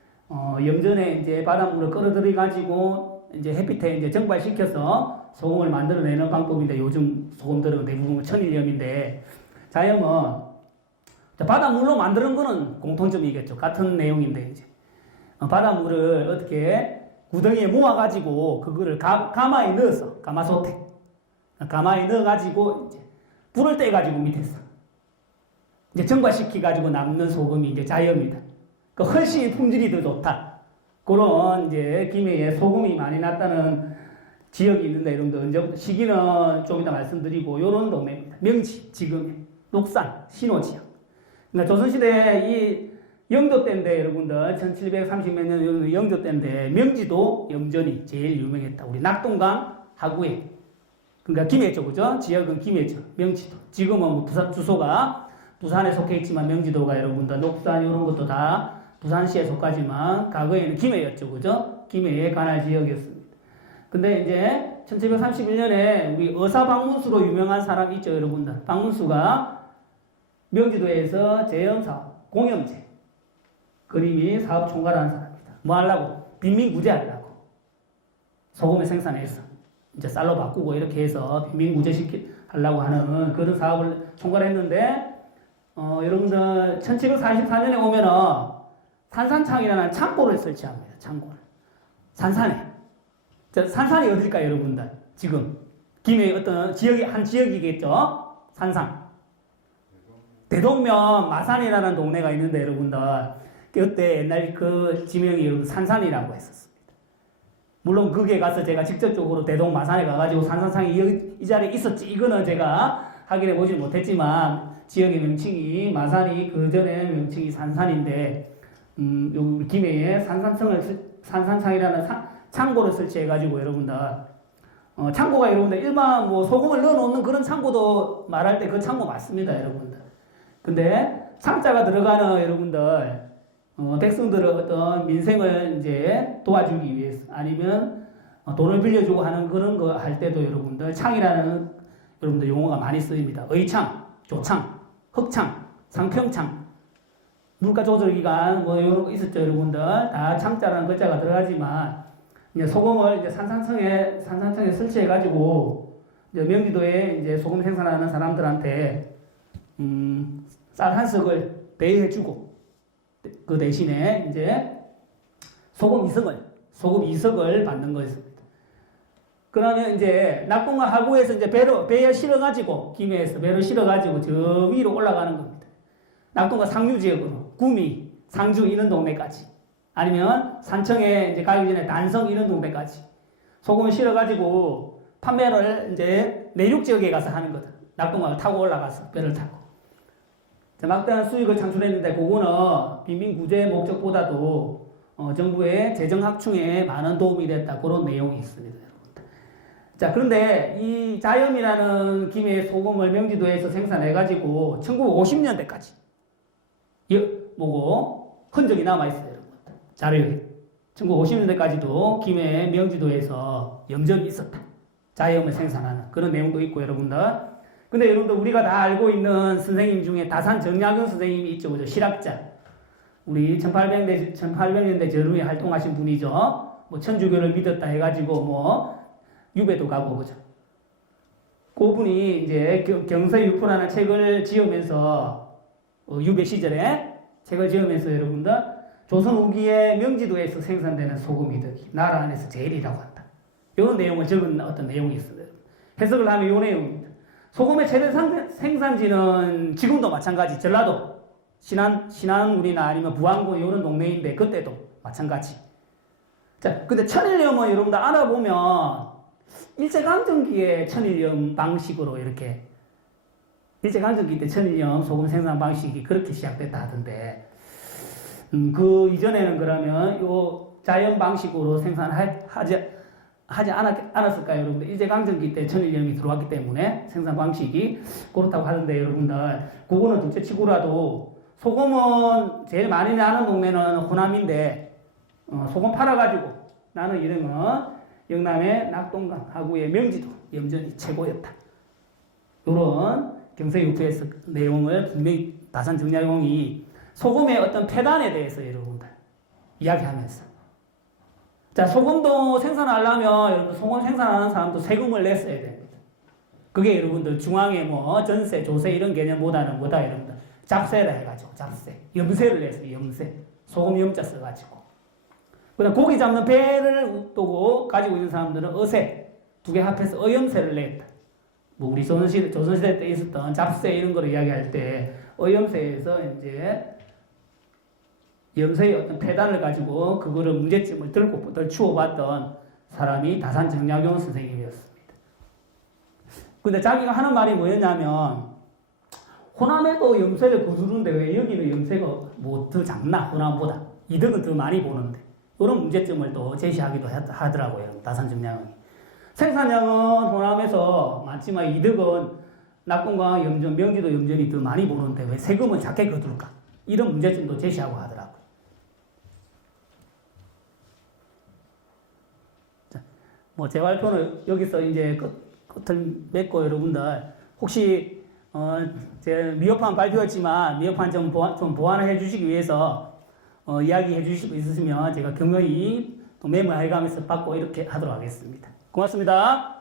염전에 이제 바닷물을 끌어들여 가지고 이제 햇빛에 이제 정발시켜서 소금을 만들어내는 방법인데 요즘 소금들은 대부분 천일염인데 자염은 바닷물로 만드는 거는 공통점이겠죠. 같은 내용인데 이제 바닷물을 어떻게 구덩이에 모아가지고 그거를 가마에 넣어서 가마솥에 가마에 넣어가지고 이제 불을 떼가지고 밑에서 이제 정발시켜가지고 남는 소금이 이제 자염이다. 그 훨씬 품질이 더 좋다. 그런 이제 김해에 소금이 많이 났다는 지역이 있는데 여러분들 시기는 좀 이따 말씀드리고 요런 동네입니다. 명지, 지금 녹산, 신호 지역. 그러니까 조선시대 이 영조 때인데 여러분들 1730 몇 년 영조 때인데 명지도 염전이 제일 유명했다. 우리 낙동강 하구에. 그러니까 김해죠, 그죠? 지역은 김해죠. 명지도. 지금은 뭐 부산 주소가 부산에 속해 있지만 명지도가 여러분들 녹산 이런 것도 다 부산시에 속하지만 과거에는 김해였죠, 그죠? 김해의 관할 지역이었습니다. 근데 이제 1731년에 우리 의사방문수로 유명한 사람이 있죠, 여러분들. 방문수가 명지도에서 제염사업, 공염제 그림이 사업 총괄하는 사람입니다. 뭐 하려고? 빈민구제 하려고. 소금을 생산해서 이제 쌀로 바꾸고 이렇게 해서 빈민구제 하려고 하는 그런 사업을 총괄했는데 여러분들 1744년에 오면은 산산창이라는 창고를 설치합니다. 창고를. 산산에. 산산이 어딜까요, 여러분들? 지금 김해 어떤 지역이 한 지역이겠죠? 산산. 대동면 마산이라는 동네가 있는데 여러분들 그때 옛날 그 지명이 여러분 산산이라고 했었습니다. 물론 거기에 가서 제가 직접적으로 대동 마산에 가가지고 산산상이 이 자리에 있었지 이거는 제가 확인해 보지 못했지만 지역의 명칭이 마산이 그 전에 명칭이 산산인데 여기 우리 김해에 산산창이라는 창고를 설치해가지고 여러분들, 창고가 여러분들 일반 뭐 소금을 넣어놓는 그런 창고도 말할 때 그 창고 맞습니다, 여러분들. 근데 창자가 들어가는 여러분들, 백성들의 어떤 민생을 이제 도와주기 위해서 아니면 돈을 빌려주고 하는 그런 거 할 때도 여러분들 창이라는 여러분들 용어가 많이 쓰입니다. 의창, 조창, 흑창, 상평창, 물가 조절 기간 뭐 이런 거 있었죠, 여러분들. 다 창자라는 글자가 들어가지만 이제 소금을 이제 산산청에 설치해 가지고 이제 명지도에 이제 소금 생산하는 사람들한테 쌀 한 석을 배회해 주고 그 대신에 이제 소금 2석을 받는 거였습니다. 그러면 이제 낙동강 하구에서 이제 배에 실어가지고, 김해에서 배로 실어가지고 저 위로 올라가는 겁니다. 낙동강 상류 지역으로, 구미, 상주 이런 동네까지. 아니면 산청에 이제 가기 전에 단성 이런 동네까지. 소금을 실어가지고 판매를 이제 내륙 지역에 가서 하는 거다. 낙동강을 타고 올라가서 배를 타고. 막대한 수익을 창출했는데 그거는 빈민 구제의 목적보다도 정부의 재정 확충에 많은 도움이 됐다. 그런 내용이 있습니다. 자, 그런데 이 자염이라는 김해 소금을 명지도에서 생산해가지고 1950년대까지 뭐고 흔적이 남아있어요. 여러분. 자료에. 1950년대까지도 김해 명지도에서 염전이 있었다. 자염을 생산하는 그런 내용도 있고 여러분들. 근데 여러분들 우리가 다 알고 있는 선생님 중에 다산 정약용 선생님이 있죠. 그죠? 실학자. 우리 1800년대 전후에 활동하신 분이죠. 뭐 천주교를 믿었다 해가지고 뭐 유배도 가고 그죠. 그분이 이제 경서유포라는 책을 지으면서 유배 시절에 책을 지으면서 여러분들 조선 후기에 명지도에서 생산되는 소금이득이 나라 안에서 제일이라고 한다. 이런 내용을 적은 어떤 내용이 있어요. 해석을 하면 이 내용입니다. 소금의 최대 생산지는 지금도 마찬가지. 전라도, 신안군이나 아니면 부안군 이런 동네인데 그때도 마찬가지. 자, 근데 천일염은 여러분들 알아보면 일제강점기에 천일염 방식으로 이렇게 일제강점기 때 천일염 소금 생산 방식이 그렇게 시작됐다 하던데 그 이전에는 그러면 요 자연 방식으로 하지 않았을까요, 여러분들? 일제강점기 때 천일염이 들어왔기 때문에 생산 방식이 그렇다고 하던데 여러분들 그거는 둘째 치고라도 소금은 제일 많이 나는 동네는 호남인데 소금 팔아가지고 나는 이름은 영남의 낙동강 하구의 명지도 염전이 최고였다. 이런 경서유포에서 내용을 분명히 다산 정약용이 소금의 어떤 폐단에 대해서 여러분들 이야기하면서 자, 소금도 생산하려면 여러분 소금 생산하는 사람도 세금을 냈어야 됩니다. 그게 여러분들 중앙에 뭐 전세, 조세 이런 개념보다는 뭐다 여러분들 잡세라 해가지고 잡세, 염세를 냈어요. 염세, 소금 염자 써가지고. 그다음 고기 잡는 배를 두고 가지고 있는 사람들은 어세 두 개 합해서 어염세를 냈다. 뭐 우리 조선시대 때 있었던 잡세 이런 거를 이야기할 때 어염세에서 이제 염세의 어떤 폐단을 가지고 그거를 문제점을 덜 추워봤던 사람이 다산 정약용 선생님이었습니다. 근데 자기가 하는 말이 뭐였냐면 호남에도 염세를 거두는데 왜 여기는 염세가 뭐 더 작나 호남보다 이득은 더 많이 보는데 이런 문제점을 또 제시하기도 하더라고요. 다산 정약용이. 생산량은 호남에서 많지만 이득은 낙동강 염전, 명지도 염전이 더 많이 보는데 왜 세금은 작게 거둘까? 이런 문제점도 제시하고 하더라고요. 뭐 제 발표는 여기서 이제 끝을 맺고 여러분들 혹시 제 미흡한 발표였지만 미흡한 좀 보완을 해주시기 위해서 이야기해 주실 수 있으시면 제가 경허히 또 메모해가면서 받고 이렇게 하도록 하겠습니다. 고맙습니다.